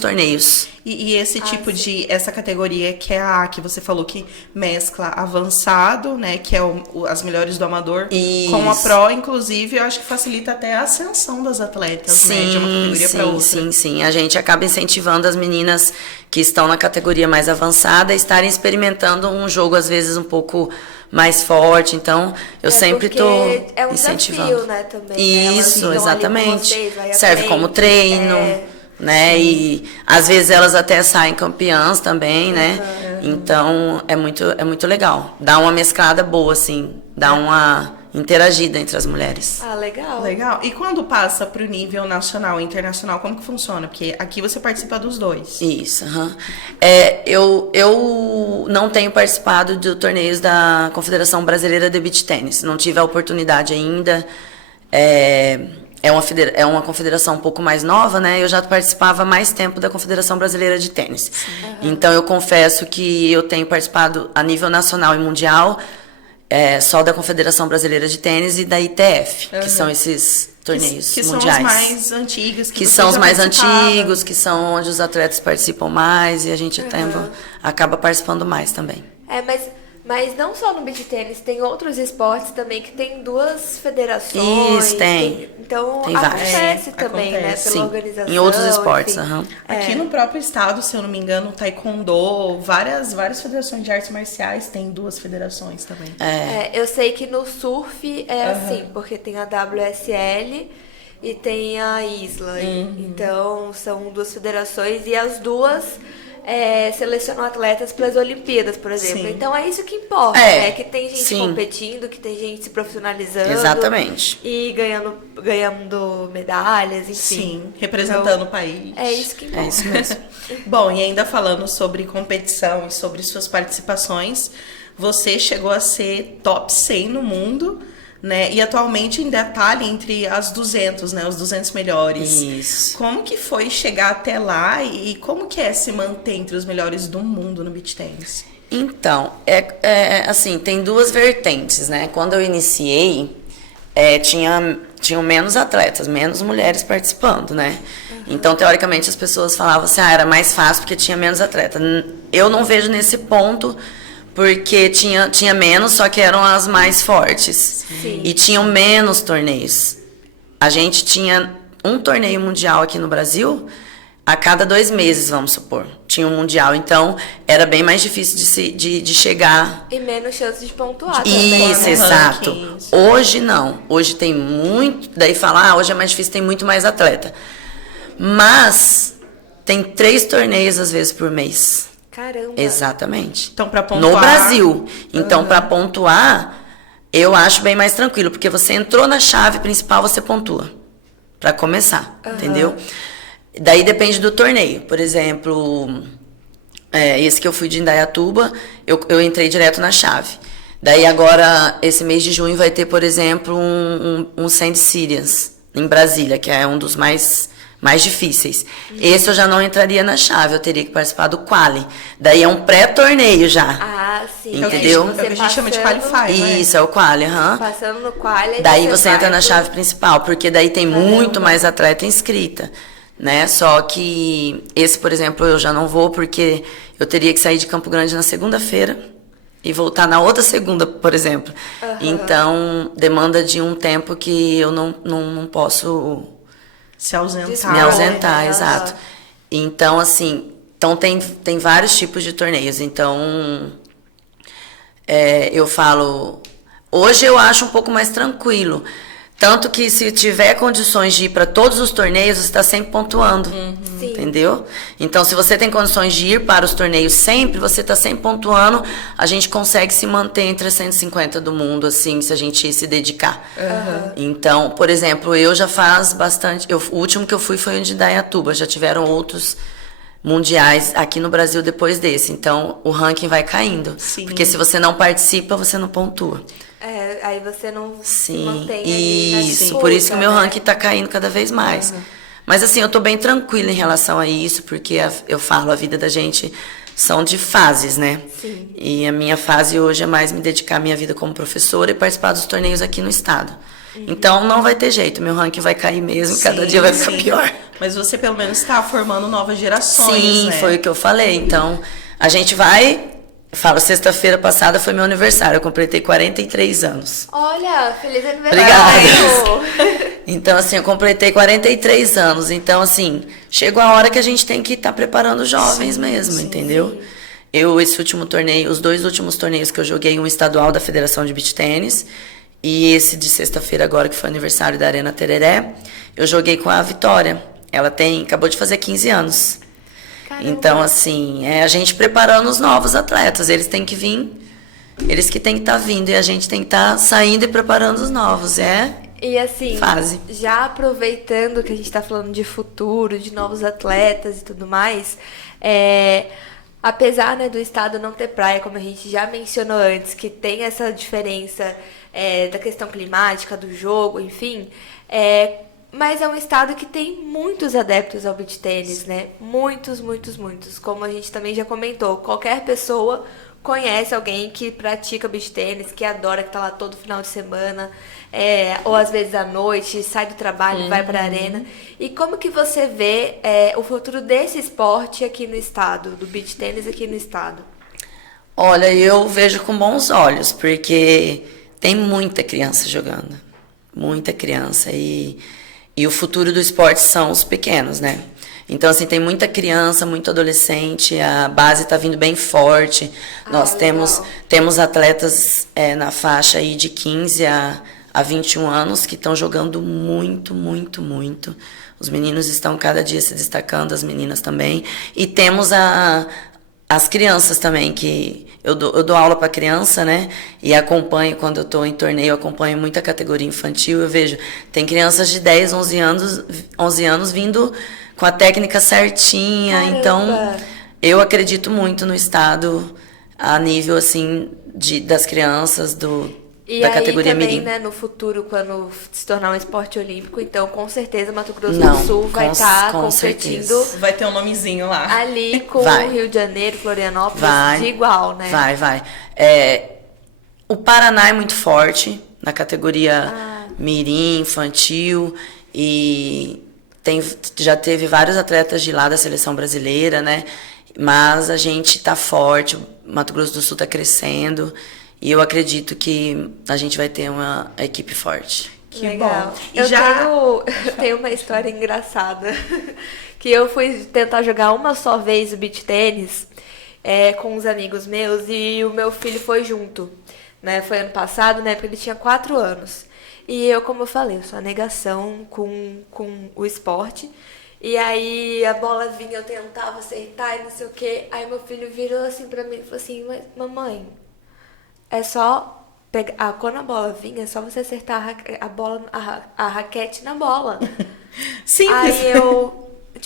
torneios. E esse tipo essa categoria que é a que você falou que mescla avançado, né, que é as melhores do amador, com a Pro, inclusive, eu acho que facilita até a ascensão das atletas, né, de uma categoria para outra. Sim. A gente acaba incentivando as meninas que estão na categoria mais avançada a estarem experimentando um jogo, às vezes, um pouco mais forte. Então, eu sempre estou incentivando. Desafio, né, também. Isso, exatamente. Serve como treino. Né? E às vezes elas até saem campeãs também, né? Então é muito legal. Dá uma mesclada boa, assim, dá uma interagida entre as mulheres. Legal. Legal. E quando passa pro nível nacional e internacional, como que funciona? Porque aqui você participa dos dois. Isso, eu não tenho participado de torneios da Confederação Brasileira de Beach Tênis. Não tive a oportunidade ainda. É uma confederação um pouco mais nova, né? Eu já participava há mais tempo da Confederação Brasileira de Tênis. Então, eu confesso que eu tenho participado a nível nacional e mundial só da Confederação Brasileira de Tênis e da ITF, que são esses torneios que mundiais. São os mais antigos. Que são os mais antigos, que são onde os atletas participam mais e a gente acaba participando mais também. Mas não só no beach tênis, tem outros esportes também que tem duas federações. Isso, tem. Então, tem acontece também, né? Pela organização. Em outros esportes, Aqui no próprio estado, se eu não me engano, Taekwondo, várias federações de artes marciais têm duas federações também. Eu sei que no surf é assim, porque tem a WSL e tem a ISLA. Então, são duas federações e as duas selecionam atletas para as Olimpíadas, por exemplo. Sim. Então é isso que importa, né? Que tem gente competindo, que tem gente se profissionalizando. Exatamente. E ganhando medalhas, enfim. Sim, representando o país. É isso que importa. É isso mesmo. Bom, e ainda falando sobre competição e sobre suas participações, você chegou a ser top 100 no mundo, né? E atualmente ainda está ali entre as 200, né? Os 200 melhores. Isso. Como que foi chegar até lá e como que é se manter entre os melhores do mundo no beach tennis? Então, assim, tem duas vertentes, né? Quando eu iniciei, tinham menos atletas, menos mulheres participando, né? Então, teoricamente, as pessoas falavam assim, era mais fácil porque tinha menos atleta. Eu não vejo nesse ponto, porque tinha menos, só que eram as mais fortes. Sim. E tinham menos torneios. A gente tinha um torneio mundial aqui no Brasil a cada 2 meses, vamos supor. Tinha um mundial, então era bem mais difícil de chegar. E menos chance de pontuar também. Isso, né? exato. Rankings. Hoje não. Hoje tem muito. Daí falar, hoje é mais difícil, tem muito mais atleta. Mas tem 3 torneios às vezes por mês. Caramba. Exatamente. Então, para pontuar... No Brasil. Então, para pontuar, Eu acho bem mais tranquilo, porque você entrou na chave principal, você pontua. Pra começar, entendeu? Daí depende do torneio. Por exemplo, esse que eu fui de Indaiatuba, eu entrei direto na chave. Daí agora, esse mês de junho, vai ter, por exemplo, um Sand Sirius em Brasília, que é um dos mais difíceis. Esse eu já não entraria na chave, eu teria que participar do quali. Daí é um pré-torneio já. Ah, sim. Entendeu? É o que a gente chama de qualify, né? Isso, é o quali, aham. Passando no quali. Daí você entra na chave principal, porque daí tem muito mais atleta inscrita, né? Só que esse, por exemplo, eu já não vou, porque eu teria que sair de Campo Grande na segunda-feira e voltar na outra segunda, por exemplo. Então, demanda de um tempo que eu não posso Se ausentar. me ausentar, né? exato. Então, assim, tem vários tipos de torneios. Então, eu falo, hoje eu acho um pouco mais tranquilo. Tanto que se tiver condições de ir para todos os torneios, você está sempre pontuando. Sim. Entendeu? Então, se você tem condições de ir para os torneios sempre, você está sempre pontuando, a gente consegue se manter entre as 150 do mundo, assim, se a gente se dedicar. Então, por exemplo, eu já faz bastante... o último que eu fui foi o de Indaiatuba, já tiveram outros mundiais aqui no Brasil depois desse. Então, o ranking vai caindo. Sim. Porque se você não participa, você não pontua. Aí você não se Sim, mantém ali na isso. disputa, Por isso que o meu né? ranking tá caindo cada vez mais. Mas assim, eu tô bem tranquila em relação a isso, porque eu falo, a vida da gente são de fases, né? Sim. E a minha fase hoje é mais me dedicar à minha vida como professora e participar dos torneios aqui no estado. Então não vai ter jeito, meu ranking vai cair mesmo, cada dia vai ficar pior. Mas você pelo menos está formando novas gerações, Sim, né? foi o que eu falei. Então, a gente vai... Falo, sexta-feira passada foi meu aniversário, eu completei 43 anos. Olha, feliz aniversário! Então, assim, eu completei 43 anos. Então, assim, chegou a hora que a gente tem que estar preparando os jovens mesmo, entendeu? Esse último torneio, os 2 últimos torneios que eu joguei, um estadual da Federação de Beach Tênis e esse de sexta-feira agora, que foi o aniversário da Arena Tereré, eu joguei com a Vitória. Ela acabou de fazer 15 anos. Caramba. Então, assim, a gente preparando os novos atletas. Eles têm que vir, eles que têm que estar vindo, e a gente tem que estar saindo e preparando os novos. E assim, fase. Já aproveitando que a gente está falando de futuro, de novos atletas e tudo mais, apesar, né, do estado não ter praia, como a gente já mencionou antes, que tem essa diferença da questão climática, do jogo, enfim, mas é um estado que tem muitos adeptos ao beach tênis, né? Muitos, muitos, muitos. Como a gente também já comentou, qualquer pessoa conhece alguém que pratica beach tênis, que adora, que tá lá todo final de semana, ou às vezes à noite, sai do trabalho, vai pra arena. E como que você vê o futuro desse esporte aqui no estado, do beach tênis aqui no estado? Olha, eu vejo com bons olhos, porque tem muita criança jogando. Muita criança. E o futuro do esporte são os pequenos, né? Então, assim, tem muita criança, muito adolescente, a base está vindo bem forte. Nós temos atletas na faixa aí de 15 a 21 anos que estão jogando muito, muito, muito. Os meninos estão cada dia se destacando, as meninas também. E temos as crianças também, que eu dou aula para criança, né? E acompanho, quando eu estou em torneio, acompanho muita categoria infantil. Eu vejo, tem crianças de 10, 11 anos vindo com a técnica certinha. Caramba. Então, eu acredito muito no estado a nível, assim, das crianças, E da aí categoria também, mirim. né, no futuro, quando se tornar um esporte olímpico, então com certeza Mato Grosso Não, do Sul vai estar com competindo certeza. Vai ter um nomezinho lá. ali com Vai. o Rio de Janeiro, Florianópolis, Vai. de igual, né? Vai. O Paraná é muito forte na categoria mirim, infantil, e já teve vários atletas de lá da seleção brasileira, né? Mas a gente tá forte, o Mato Grosso do Sul tá crescendo, e eu acredito que a gente vai ter uma equipe forte. Que Legal. bom. E Eu já... tenho uma história engraçada. Que eu fui tentar jogar uma só vez o beach tênis com uns amigos meus e o meu filho foi junto. Né? Foi ano passado, né? Porque ele tinha 4 anos. E eu, como eu falei, eu sou a negação com o esporte. E aí a bola vinha, eu tentava acertar e não sei o quê. Aí meu filho virou assim pra mim e falou assim, mas mamãe, é só Quando a bola vinha, é só você acertar a raquete na bola. Simples. Aí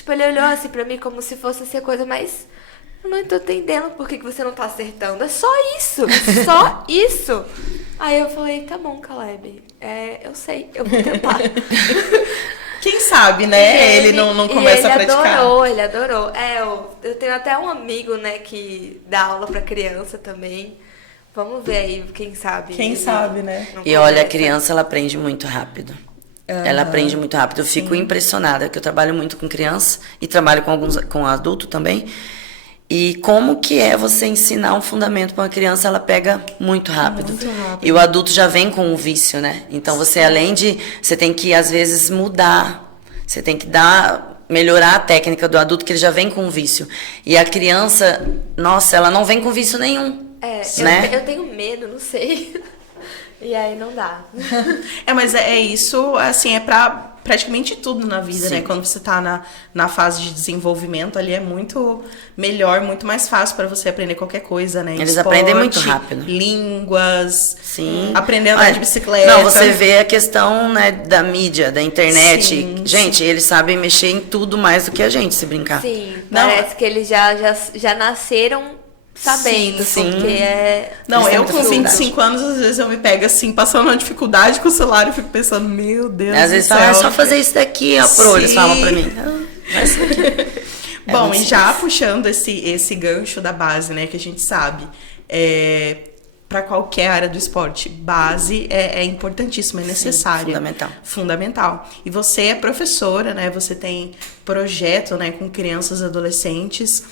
ele olhou assim pra mim como se fosse assim a coisa mais... Eu não tô entendendo por que você não tá acertando. É só isso, só isso. Aí eu falei, tá bom, Caleb. Eu sei, eu vou tentar. Quem sabe, né? Ele não começa a praticar. Ele adorou. Eu tenho até um amigo, né, que dá aula pra criança também. Vamos ver aí, quem sabe. Quem sabe, né? E olha, a criança, ela aprende muito rápido. Ela aprende muito rápido. Eu fico impressionada, porque eu trabalho muito com criança e trabalho com adulto também. E como que é você ensinar um fundamento para uma criança, ela pega muito rápido. Muito rápido. E o adulto já vem com o vício, né? Então você, você tem que, às vezes, mudar. Você tem que melhorar a técnica do adulto, que ele já vem com o vício. E a criança, nossa, ela não vem com vício nenhum. Né? Eu tenho medo, não sei. E aí não dá. Mas isso, assim, pra praticamente tudo na vida, né? Quando você tá na fase de desenvolvimento, ali é muito melhor, muito mais fácil pra você aprender qualquer coisa, né? Eles aprendem muito rápido. Línguas. Sim. Aprender a andar de bicicleta. Não, você vê a questão, né, da mídia, da internet. Sim, gente, eles sabem mexer em tudo mais do que a gente, se brincar. Sim, parece que eles já nasceram sabendo, sim. Porque Não, eu muita com facilidade. 25 anos, às vezes eu me pego assim, passando uma dificuldade com o celular, eu fico pensando, meu Deus Às vezes fala, é só fazer isso daqui, ó, eles falam pra mim. Faz isso daqui. Bom, e já puxando esse gancho da base, né, que a gente sabe, para qualquer área do esporte, base é importantíssima, é necessária. Fundamental. E você é professora, né, você tem projeto, né, com crianças e adolescentes.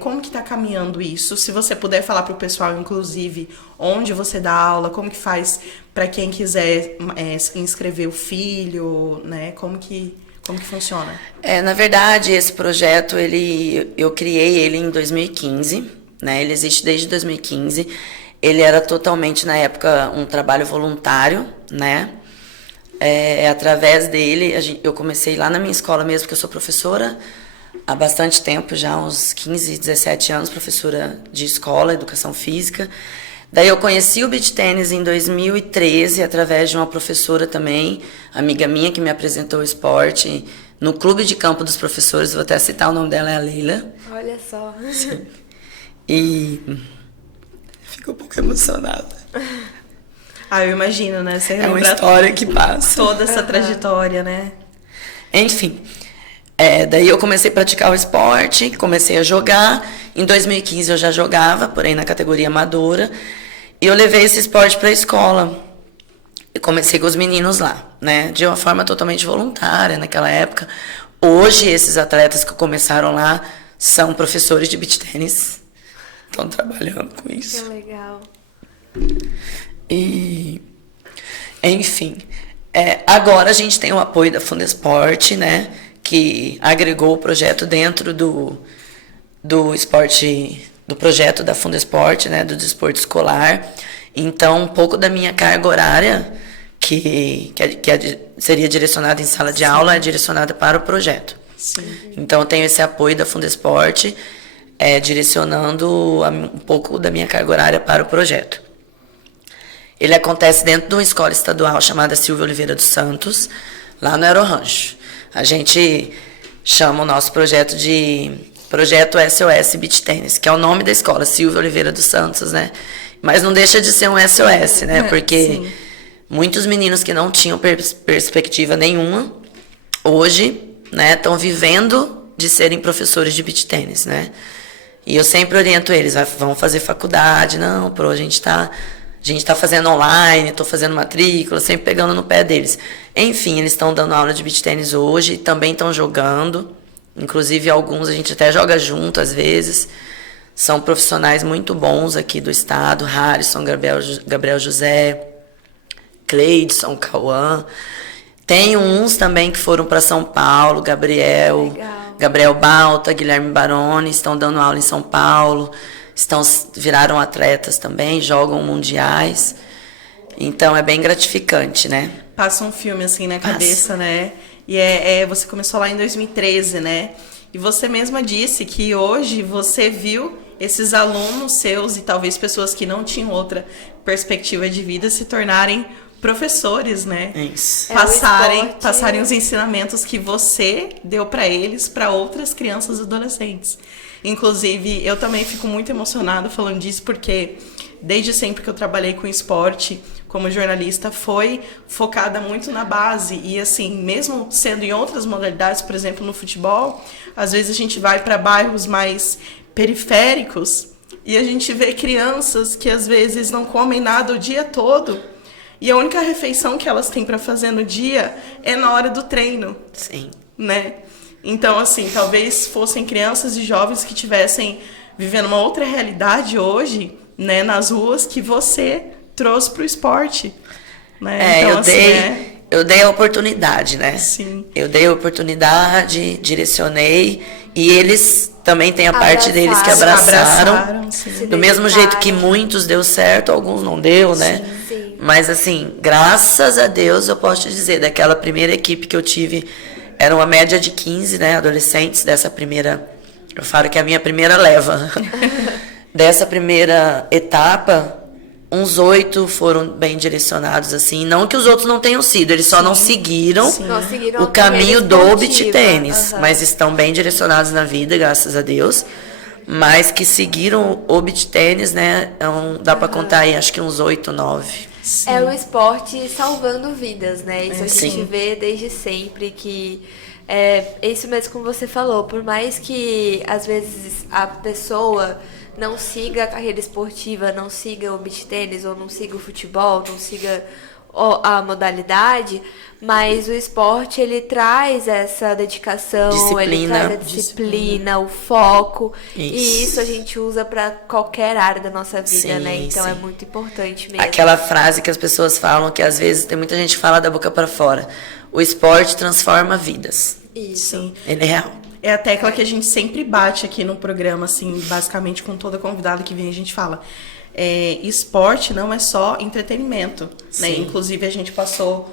Como que tá caminhando isso? Se você puder falar pro pessoal, inclusive, onde você dá aula, como que faz para quem quiser inscrever o filho, né? Como que funciona? Na verdade, esse projeto, eu criei ele em 2015, né? Ele existe desde 2015. Ele era totalmente, na época, um trabalho voluntário, né? Através dele, eu comecei lá na minha escola mesmo, porque eu sou professora há bastante tempo, já uns 15, 17 anos, professora de escola, educação física. Daí eu conheci o beach tennis em 2013, através de uma professora também, amiga minha, que me apresentou o esporte no clube de campo dos professores, vou até citar o nome dela, é a Leila. Olha só. Sim. E fico um pouco emocionada. Eu imagino, né? Você é uma história que passa. Toda essa trajetória, né? Enfim, daí eu comecei a praticar o esporte, comecei a jogar. Em 2015 eu já jogava, porém na categoria amadora. E eu levei esse esporte para a escola. E comecei com os meninos lá, né? De uma forma totalmente voluntária naquela época. Hoje, esses atletas que começaram lá são professores de beach tennis. Estão trabalhando com isso. Que legal. E, enfim, agora a gente tem o apoio da Fundesporte, né? Que agregou o projeto dentro do esporte, do projeto da Fundesporte, né? Do desporto escolar. Então, um pouco da minha carga horária, que seria direcionada em sala de aula, é direcionada para o projeto. Sim. Então, eu tenho esse apoio da Fundesporte, direcionando um pouco da minha carga horária para o projeto. Ele acontece dentro de uma escola estadual chamada Silvia Oliveira dos Santos, lá no Aerorancho. A gente chama o nosso projeto de Projeto SOS Beach Tennis, que é o nome da escola, Silvia Oliveira dos Santos, né? Mas não deixa de ser um SOS, né? Porque muitos meninos que não tinham perspectiva nenhuma, hoje, né, estão vivendo de serem professores de beach tennis, né? E eu sempre oriento eles, vão fazer faculdade, não, a gente tá fazendo online, estou fazendo matrícula, sempre pegando no pé deles. Enfim, eles estão dando aula de beach tennis hoje, também estão jogando, inclusive alguns a gente até joga junto às vezes. São profissionais muito bons aqui do estado, Harrison, Gabriel José, Cleidson, Cauã. Tem uns também que foram para São Paulo, Gabriel Balta, Guilherme Baroni, estão dando aula em São Paulo, viraram atletas também, jogam mundiais. Então é bem gratificante, né? Passa um filme assim na cabeça, né? E você começou lá em 2013, né? E você mesma disse que hoje você viu esses alunos seus e talvez pessoas que não tinham outra perspectiva de vida se tornarem professores, né? Isso. Passarem os ensinamentos que você deu para eles, para outras crianças e adolescentes. Inclusive, eu também fico muito emocionada falando disso, porque desde sempre que eu trabalhei com esporte, como jornalista, foi focada muito na base. E assim, mesmo sendo em outras modalidades, por exemplo, no futebol, às vezes a gente vai para bairros mais periféricos e a gente vê crianças que às vezes não comem nada o dia todo. E a única refeição que elas têm para fazer no dia é na hora do treino. Sim. Né? Então, assim, talvez fossem crianças e jovens que estivessem vivendo uma outra realidade hoje, né, nas ruas, que você trouxe para o esporte. Né? Então, eu dei a oportunidade, né? Sim. Eu dei a oportunidade, direcionei, e eles também têm a parte deles que abraçaram. Sim. Do mesmo jeito que muitos deu certo, alguns não deu, né? Sim. Mas assim, graças a Deus, eu posso te dizer, daquela primeira equipe que eu tive, era uma média de 15, né, adolescentes dessa primeira, eu falo que é a minha primeira leva. Dessa primeira etapa, uns 8 foram bem direcionados, assim. Não que os outros não tenham sido, eles só não seguiram o caminho do beach tênis, mas estão bem direcionados na vida, graças a Deus. Mas que seguiram o beach tênis, né? Dá pra contar aí, acho que uns 8, 9. Sim. É o esporte salvando vidas, né? Isso a gente Sim. vê desde sempre, que é isso mesmo como você falou. Por mais que, às vezes, a pessoa não siga a carreira esportiva, não siga o beach tênis, ou não siga o futebol, não siga a modalidade, mas o esporte, ele traz essa dedicação, ele traz a disciplina, o foco, e isso a gente usa para qualquer área da nossa vida, Sim, né? Então sim. é muito importante mesmo. Aquela frase que as pessoas falam, que às vezes tem muita gente que fala da boca para fora: o esporte transforma vidas. Isso. Sim. Ele é real. É a tecla que a gente sempre bate aqui no programa, assim, basicamente com toda convidada que vem, a gente fala. Esporte não é só entretenimento, né? Inclusive a gente passou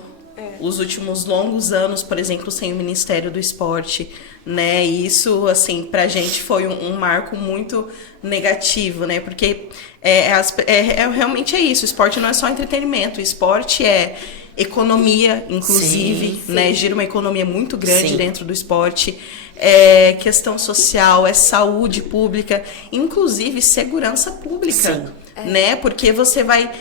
os últimos longos anos, por exemplo, sem o Ministério do Esporte, né? E isso, assim, pra gente foi um marco muito negativo, né? Porque realmente é isso, o esporte não é só entretenimento, o esporte é economia, inclusive, sim. né? Gira uma economia muito grande Sim. dentro do esporte. É questão social, é saúde pública, inclusive segurança pública, Sim. né? Porque você vai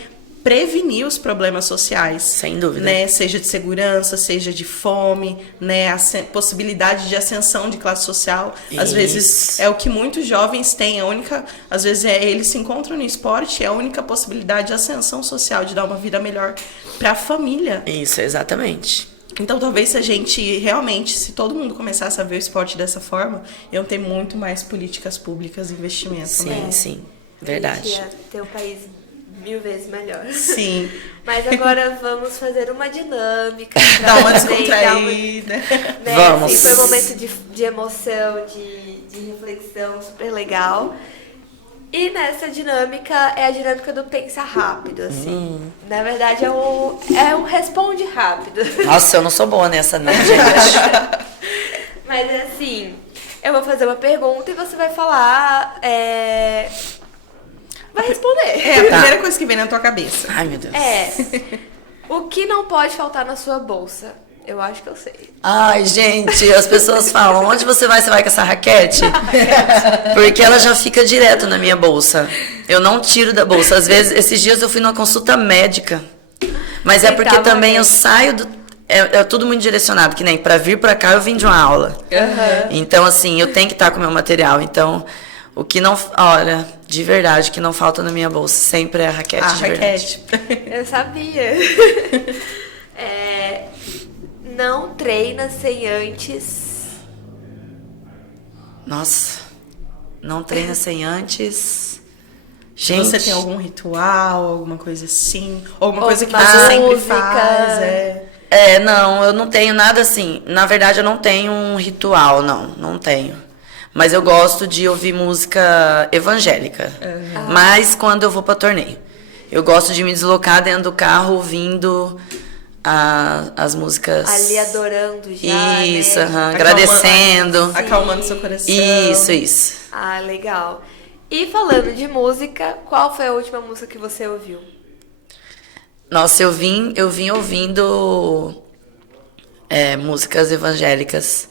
prevenir os problemas sociais. Sem dúvida. Né? Seja de segurança, seja de fome, né? A possibilidade de ascensão de classe social. Às Isso. vezes é o que muitos jovens têm. Às vezes eles se encontram no esporte, é a única possibilidade de ascensão social, de dar uma vida melhor para a família. Isso, exatamente. Então, talvez se a gente realmente, se todo mundo começasse a ver o esporte dessa forma, iam ter muito mais políticas públicas e investimento. Sim, né? sim. A Verdade. gente ia ter um país 1000 vezes melhor. Sim. Mas agora vamos fazer uma dinâmica. Dá uma pra também dar descontraída. né? Vamos. Assim, foi um momento de emoção, de reflexão super legal. E nessa dinâmica é a dinâmica do pensa rápido, assim. Na verdade é um responde rápido. Nossa, eu não sou boa nessa, não, gente. Mas é assim, eu vou fazer uma pergunta e você vai falar. Vai responder. É a primeira coisa que vem na tua cabeça. Ai, meu Deus. O que não pode faltar na sua bolsa? Eu acho que eu sei. Ai, gente, as pessoas falam: onde você vai com essa raquete? Porque ela já fica direto na minha bolsa. Eu não tiro da bolsa. Às vezes, esses dias eu fui numa consulta médica. Mas é porque também eu saio do... É tudo muito direcionado, que nem pra vir pra cá eu vim de uma aula. Então, assim, eu tenho que estar com o meu material. Então, o que não... Olha, de verdade, o que não falta na minha bolsa sempre é a raquete de verdade. Eu sabia. Não treina sem antes... Nossa, não treina sem antes... Gente... Você tem algum ritual, alguma coisa assim? Alguma coisa que Alguma você sempre música. faz? Não, eu não tenho nada assim. Na verdade, eu não tenho um ritual, não tenho. Mas eu gosto de ouvir música evangélica. Mas quando eu vou pra torneio. Eu gosto de me deslocar dentro do carro ouvindo as músicas. Ali adorando já, Isso, né? agradecendo. Acalmando seu coração. Isso. Ah, legal. E falando de música, qual foi a última música que você ouviu? Nossa, eu vim ouvindo músicas evangélicas.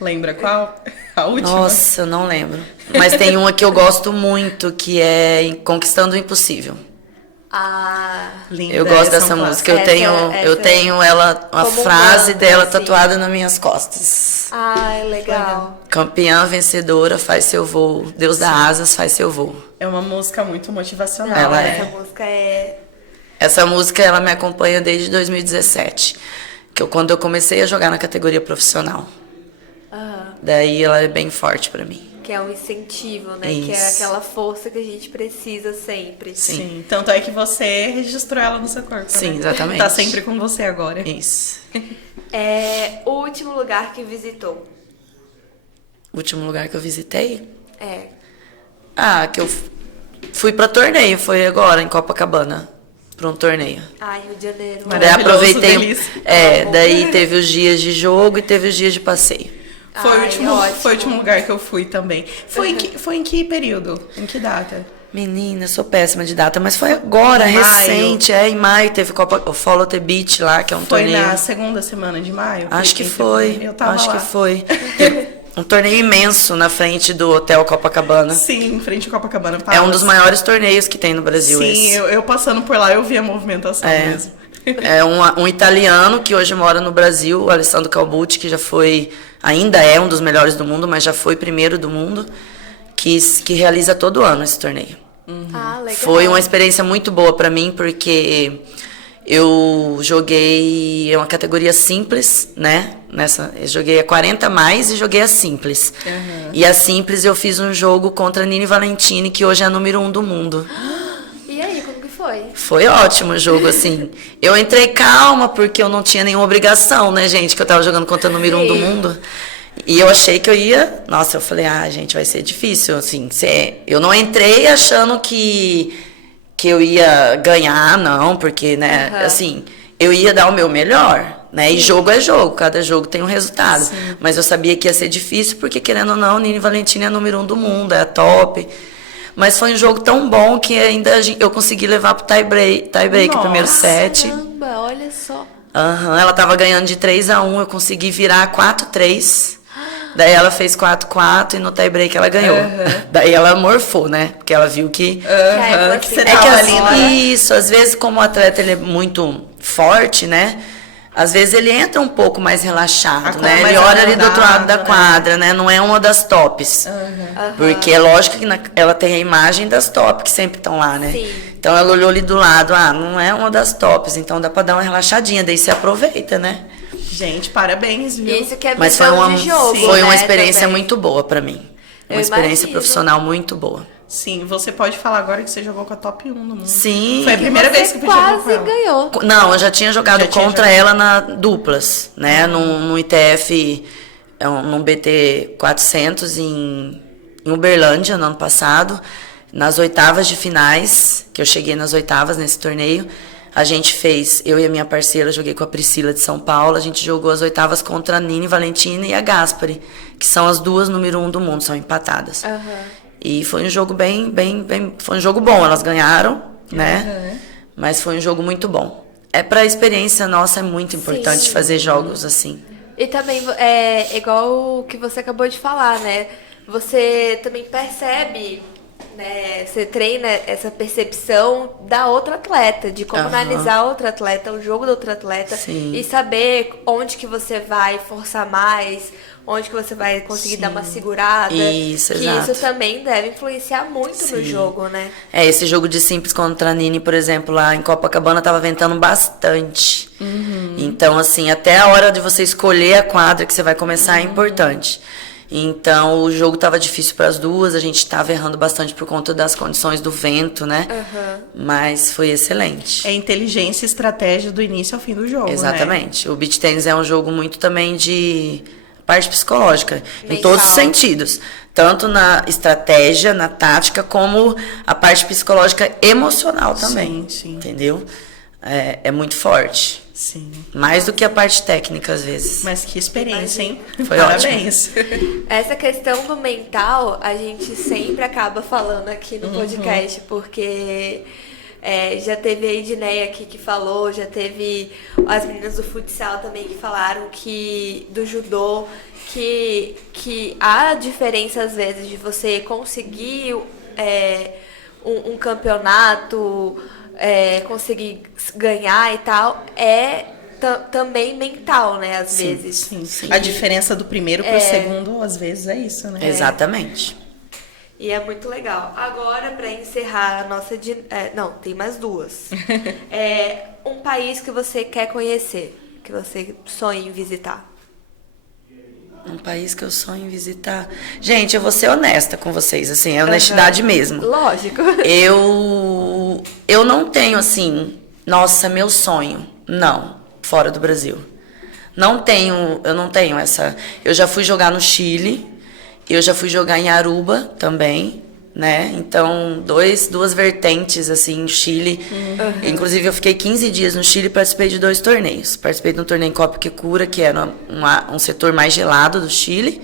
Lembra qual? A última? Nossa, eu não lembro. Mas tem uma que eu gosto muito, que é Conquistando o Impossível. Ah, Linda, Eu gosto essa é dessa um música. clássico. Eu tenho ela, a como um frase mantra, dela assim. tatuada nas minhas costas. ai, legal. Campeã vencedora, faz seu voo. Deus dá asas, faz seu voo. É uma música muito motivacional, Não, Ela né? essa música é... Essa música, ela me acompanha desde 2017. Quando eu comecei a jogar na categoria profissional. Daí ela é bem forte pra mim. Que é um incentivo, né? Que é Isso. aquela força que a gente precisa sempre. Sim. Tanto é que você registrou ela no seu corpo, Sim, né? exatamente. Tá sempre com você agora. Isso. O último lugar que visitou. O último lugar que eu visitei? É. Que eu fui pra torneio, foi agora, em Copacabana. Pra um torneio. Ai, Rio de Janeiro. Maravilhoso, Daí aproveitei. delícia. Daí teve os dias de jogo e teve os dias de passeio. Foi, Ai, o último, ótimo. foi o último lugar que eu fui também. Foi em que período? Em que data? Menina, eu sou péssima de data, mas foi agora, Em maio. recente. Em maio teve o Follow the Beach lá, que é um Foi torneio. na segunda semana de maio? Acho que foi. Eu tava Acho lá. que foi. Teve um torneio imenso na frente do Hotel Copacabana. Sim, em frente ao Copacabana É Palace. um dos maiores torneios que tem no Brasil. Sim, esse. eu passando por lá, eu vi a movimentação mesmo. É um italiano que hoje mora no Brasil, o Alessandro Calbucci, que já foi, ainda é um dos melhores do mundo, mas já foi primeiro do mundo, que realiza todo ano esse torneio. Ah, legal. Foi uma experiência muito boa pra mim, porque eu joguei uma categoria simples, né? Eu joguei a 40 mais e joguei a simples. E a simples eu fiz um jogo contra a Nini Valentini, que hoje é a número 1 do mundo. E aí, como que foi? Foi ótimo o jogo, assim. Eu entrei calma, porque eu não tinha nenhuma obrigação, né, gente? Que eu tava jogando contra a número 1 do mundo. E eu achei que eu ia... Nossa, eu falei, gente, vai ser difícil, assim. Eu não entrei achando que eu ia ganhar, não, porque, né, assim, eu ia dar o meu melhor, né? E jogo é jogo, cada jogo tem um resultado. Mas eu sabia que ia ser difícil, porque, querendo ou não, Nini Valentini é a número 1 do mundo, é a top. Mas foi um jogo tão bom que ainda eu consegui levar pro tie-break, o primeiro set. Caramba, olha só. Ela tava ganhando de 3-1, eu consegui virar 4-3. Daí ela fez 4-4 e no tie-break ela ganhou. Daí ela morfou, né? Porque ela viu que... Que você É que tava ali, né? isso, às vezes como o atleta ele é muito forte, né? Às vezes ele entra um pouco mais relaxado, né? mais Ele olha ali do outro lado da acomodado, né? quadra, né? Não é uma das tops. Porque é lógico que ela tem a imagem das tops que sempre estão lá, né? Sim. Então ela olhou ali do lado, não é uma das tops, então dá pra dar uma relaxadinha, daí você aproveita, né? Gente, parabéns, viu? Isso que é Mas visão foi uma, de jogo, foi uma né, experiência também. muito boa pra mim. Eu Uma experiência imagino. profissional muito boa. Sim, você pode falar agora que você jogou com a top 1 no mundo. Sim. Foi a primeira Você vez que eu podia jogar com quase ela. ganhou. Não, eu já tinha jogado Já tinha contra jogado. ela na duplas, né? No ITF, no BT 400 em Uberlândia, no ano passado. Nas oitavas de finais, que eu cheguei nas oitavas nesse torneio, a gente fez, eu e a minha parceira, joguei com a Priscila de São Paulo, a gente jogou as oitavas contra a Nini Valentina e a Gaspari, que são as duas número 1 do mundo, são empatadas. E foi um jogo foi um jogo bom, elas ganharam, né? Mas foi um jogo muito bom. Pra experiência nossa, é muito importante fazer jogos assim. E também, igual o que você acabou de falar, né? Você também percebe, né? Você treina essa percepção da outra atleta, de como analisar a outra atleta, o jogo da outra atleta. Sim. E saber onde que você vai forçar mais, onde que você vai conseguir dar uma segurada. Isso, que exato. isso também deve influenciar muito no jogo, né? Esse jogo de simples contra a Nini, por exemplo, lá em Copacabana, tava ventando bastante. Então, assim, até a hora de você escolher a quadra que você vai começar é importante. Então, o jogo tava difícil para as duas, a gente tava errando bastante por conta das condições do vento, né? Mas foi excelente. É inteligência e estratégia do início ao fim do jogo, né? Exatamente. O beach tennis é um jogo muito também de parte psicológica, em Mental. todos os sentidos. Tanto na estratégia, na tática, como a parte psicológica emocional também. Sim. Entendeu? É muito forte. Sim. Mais do que a parte técnica, às vezes. Mas que experiência, hein? Foi Parabéns. Essa questão do mental, a gente sempre acaba falando aqui no podcast, porque já teve a Edneia aqui que falou, já teve as meninas do futsal também que falaram que do judô, que há diferença às vezes de você conseguir um campeonato, conseguir ganhar e tal, também mental, né, às vezes. Sim. A diferença do primeiro pro segundo, às vezes, é isso, né? Exatamente. E é muito legal. Agora, para encerrar a nossa... não, tem mais duas. Um país que você quer conhecer, que você sonha em visitar. Um país que eu sonho em visitar. Gente, eu vou ser honesta com vocês, assim, é honestidade mesmo. Lógico. Eu não tenho, assim, nossa, meu sonho. Não, fora do Brasil. Eu não tenho essa... Eu já fui jogar no Chile, eu já fui jogar em Aruba também, né? Então, duas vertentes, assim, no Chile. Inclusive, eu fiquei 15 dias no Chile e participei de 2 torneios. Participei de um torneio em Copacabana, que era um setor mais gelado do Chile.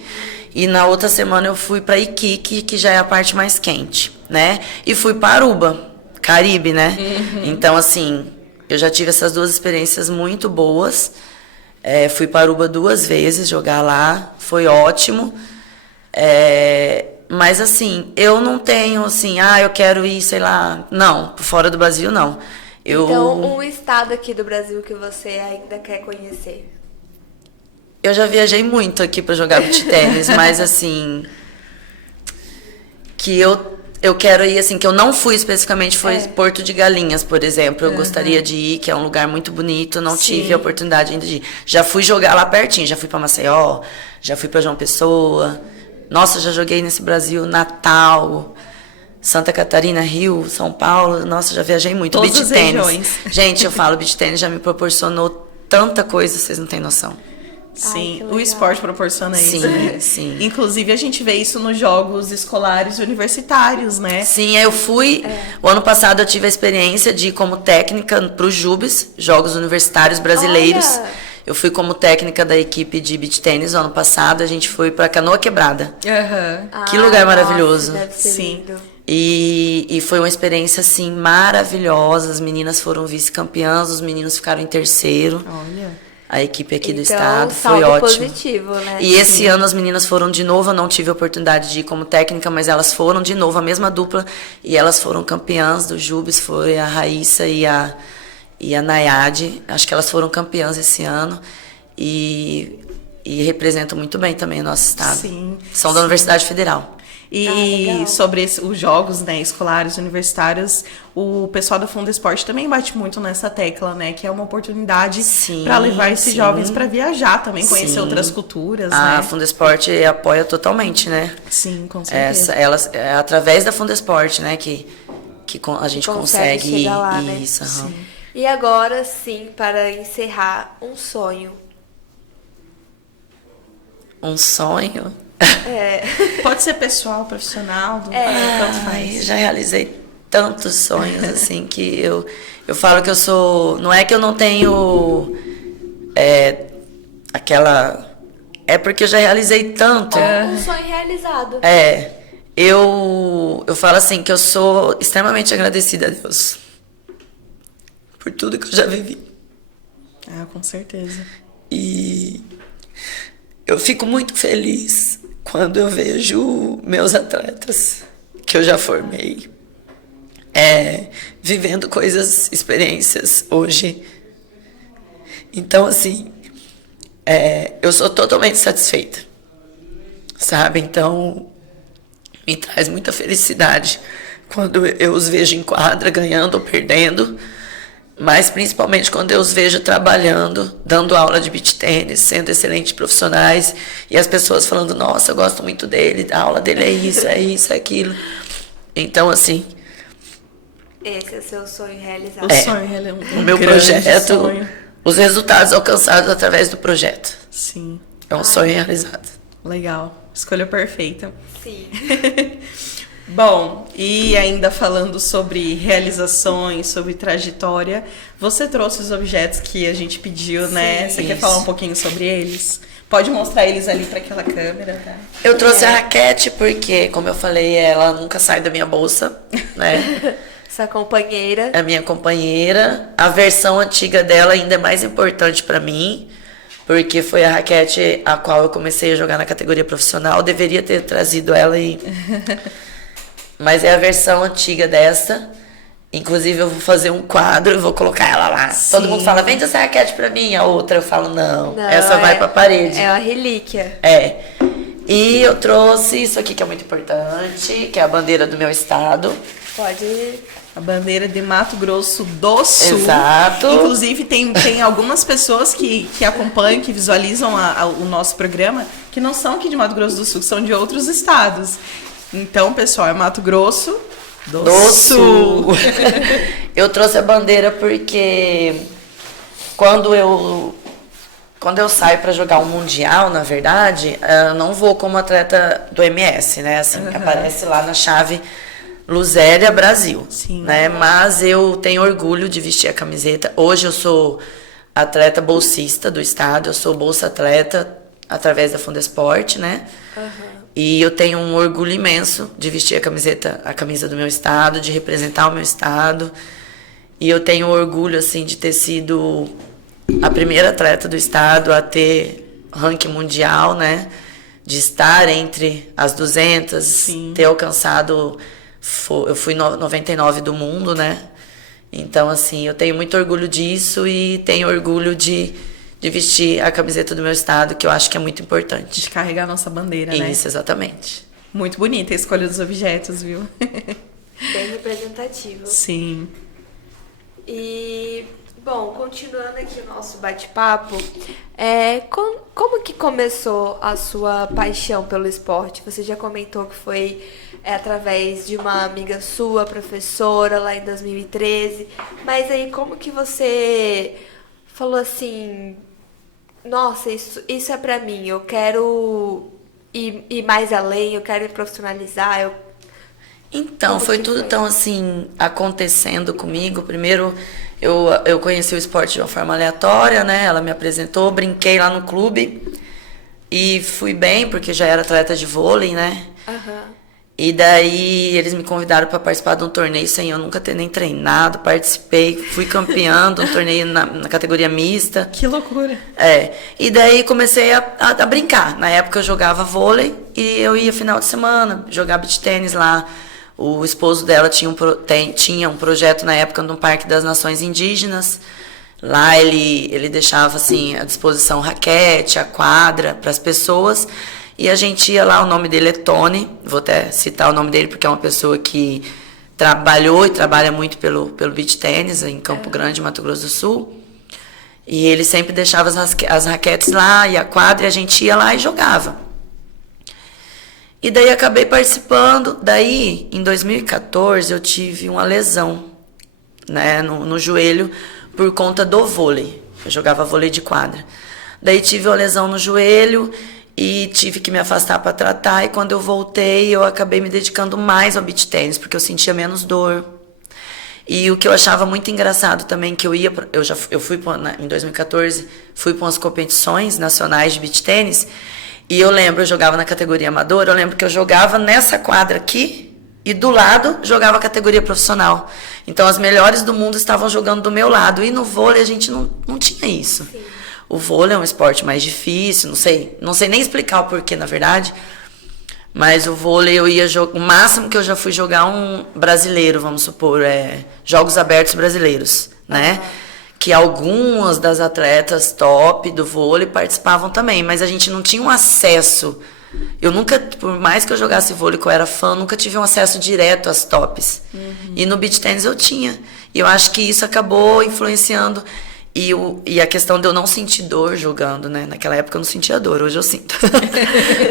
E na outra semana eu fui para Iquique, que já é a parte mais quente, né? E fui para Aruba, Caribe, né? Então, assim, eu já tive essas 2 experiências muito boas. Fui para Aruba 2 vezes jogar lá, foi ótimo. Mas assim, eu não tenho assim, eu quero ir, sei lá, não, fora do Brasil não. Então, um estado aqui do Brasil que você ainda quer conhecer? Eu já viajei muito aqui para jogar beach tênis, mas assim, que eu quero ir, assim, que eu não fui especificamente, foi Porto de Galinhas, por exemplo. Eu gostaria de ir, que é um lugar muito bonito, não tive a oportunidade ainda de ir. Já fui jogar lá pertinho, já fui para Maceió, já fui para João Pessoa. Nossa, já joguei nesse Brasil, Natal, Santa Catarina, Rio, São Paulo. Nossa, já viajei muito. Todas beach as tênis. regiões. Gente, eu falo, beach tênis já me proporcionou tanta coisa, vocês não têm noção. Sim, que o legal. esporte proporciona isso, né? Sim. Inclusive, a gente vê isso nos jogos escolares e universitários, né? Sim, eu fui... O ano passado eu tive a experiência de ir como técnica para os JUBs, Jogos Universitários Brasileiros. Olha! Eu fui como técnica da equipe de beach tênis no ano passado. A gente foi para Canoa Quebrada. Que lugar maravilhoso. Deve ser Sim. lindo. E foi uma experiência, assim, maravilhosa. As meninas foram vice-campeãs, os meninos ficaram em terceiro. Olha. A equipe aqui do Então, estado foi saldo ótimo. positivo, né? E esse ano as meninas foram de novo, eu não tive a oportunidade de ir como técnica, mas elas foram de novo, a mesma dupla, e elas foram campeãs do JUBs, foi a Raíssa e a Nayade. Acho que elas foram campeãs esse ano e representam muito bem também o nosso estado. Sim. São da Universidade Federal. E legal. sobre os jogos, né, escolares, universitários, o pessoal da Fundesporte também bate muito nessa tecla, né, que é uma oportunidade para levar esses jovens para viajar também, conhecer outras culturas, A né? Fundesporte apoia totalmente, né? Sim, com certeza. É através da Fundesporte, né, que a gente consegue chegar lá, né? isso. Aham. E agora, sim, para encerrar, um sonho. Um sonho. Pode ser pessoal, profissional, tanto Ai, faz. já realizei tantos sonhos, assim, que eu falo que eu sou... Não é que eu não tenho aquela... É porque eu já realizei tanto. Um sonho realizado. Eu falo assim, que eu sou extremamente agradecida a Deus por tudo que eu já vivi. Com certeza. E eu fico muito feliz quando eu vejo meus atletas que eu já formei vivendo experiências hoje. Então, assim, eu sou totalmente satisfeita, sabe? Então, me traz muita felicidade quando eu os vejo em quadra, ganhando ou perdendo, mas principalmente quando eu os vejo trabalhando, dando aula de beach tênis, sendo excelentes profissionais, e as pessoas falando, nossa, eu gosto muito dele, a aula dele é isso, é aquilo. Então, assim... Esse é o seu sonho realizado. O o meu projeto, os resultados alcançados através do projeto. Sim, É um sonho realizado. legal. Escolha perfeita. Sim. Bom, e ainda falando sobre realizações, sobre trajetória, você trouxe os objetos que a gente pediu, né? Você quer Isso. falar um pouquinho sobre eles? Pode mostrar eles ali para aquela câmera, tá? Eu trouxe a raquete porque, como eu falei, ela nunca sai da minha bolsa, né? Essa companheira. É a minha companheira. A versão antiga dela ainda é mais importante pra mim, porque foi a raquete a qual eu comecei a jogar na categoria profissional. Eu deveria ter trazido ela mas é a versão antiga dessa. Inclusive eu vou fazer um quadro e vou colocar ela lá. Sim. Todo mundo fala, vende essa raquete pra mim. A outra eu falo, não Não, essa vai pra parede. É uma relíquia. É. E eu trouxe isso aqui que é muito importante, que é a bandeira do meu estado. Pode. A bandeira de Mato Grosso do Sul. Exato. Inclusive, tem algumas pessoas que acompanham, que visualizam o nosso programa, que não são aqui de Mato Grosso do Sul, são de outros estados. Então, pessoal, é Mato Grosso do Sul. Eu trouxe a bandeira porque quando eu saio para jogar um mundial, na verdade, eu não vou como atleta do MS, né? Assim, aparece lá na chave Luzélia Brasil. Sim. Né? Mas eu tenho orgulho de vestir a camiseta. Hoje eu sou atleta bolsista do estado, eu sou bolsa atleta através da Fundesport, né? E eu tenho um orgulho imenso de vestir a camisa do meu estado, de representar o meu estado. E eu tenho orgulho, assim, de ter sido a primeira atleta do estado a ter ranking mundial, né? De estar entre as 200, Sim. ter alcançado... Eu fui 99 do mundo, né? Então, assim, eu tenho muito orgulho disso e tenho orgulho de vestir a camiseta do meu estado, que eu acho que é muito importante. De carregar a nossa bandeira, né? Isso, exatamente. Muito bonita a escolha dos objetos, viu? Bem representativo. Sim. E, bom, continuando aqui o nosso bate-papo, como que começou a sua paixão pelo esporte? Você já comentou que foi através de uma amiga sua, professora, lá em 2013. Mas aí, como que você falou assim, nossa, isso é pra mim, eu quero ir mais além, eu quero me profissionalizar, Então, Como foi que tudo foi? tão assim, acontecendo comigo. Primeiro, eu conheci o esporte de uma forma aleatória, né? Ela me apresentou, brinquei lá no clube e fui bem, porque já era atleta de vôlei, né? E daí eles me convidaram para participar de um torneio sem eu nunca ter nem treinado. Participei, fui campeã de um torneio na categoria mista. Que loucura. E daí comecei a brincar. Na época eu jogava vôlei e eu ia final de semana jogar beach tênis lá. O esposo dela tinha um projeto na época no Parque das Nações Indígenas. Lá ele deixava assim à disposição raquete, a quadra para as pessoas. E a gente ia lá, o nome dele é Tony, vou até citar o nome dele porque é uma pessoa que trabalhou e trabalha muito pelo beach tênis em Campo Grande, Mato Grosso do Sul. E ele sempre deixava as raquetes lá e a quadra e a gente ia lá e jogava. E daí acabei participando. Daí, em 2014, eu tive uma lesão, né, no joelho por conta do vôlei. Eu jogava vôlei de quadra. Daí tive uma lesão no joelho e tive que me afastar para tratar. E quando eu voltei, eu acabei me dedicando mais ao beach tênis, porque eu sentia menos dor. E o que eu achava muito engraçado também, que eu fui em 2014, fui para umas competições nacionais de beach tênis. E eu lembro, eu jogava na categoria amadora, eu lembro que eu jogava nessa quadra aqui e do lado jogava a categoria profissional. Então as melhores do mundo estavam jogando do meu lado. E no vôlei a gente não tinha isso. Sim. O vôlei é um esporte mais difícil, não sei nem explicar o porquê, na verdade. Mas o vôlei eu ia jogar, o máximo que eu já fui jogar um brasileiro, vamos supor, Jogos Abertos Brasileiros, né? Que algumas das atletas top do vôlei participavam também, mas a gente não tinha um acesso. Eu nunca, por mais que eu jogasse vôlei, que eu era fã, nunca tive um acesso direto às tops. E no beach tennis eu tinha. E eu acho que isso acabou influenciando. E a questão de eu não sentir dor jogando, né? Naquela época eu não sentia dor, hoje eu sinto.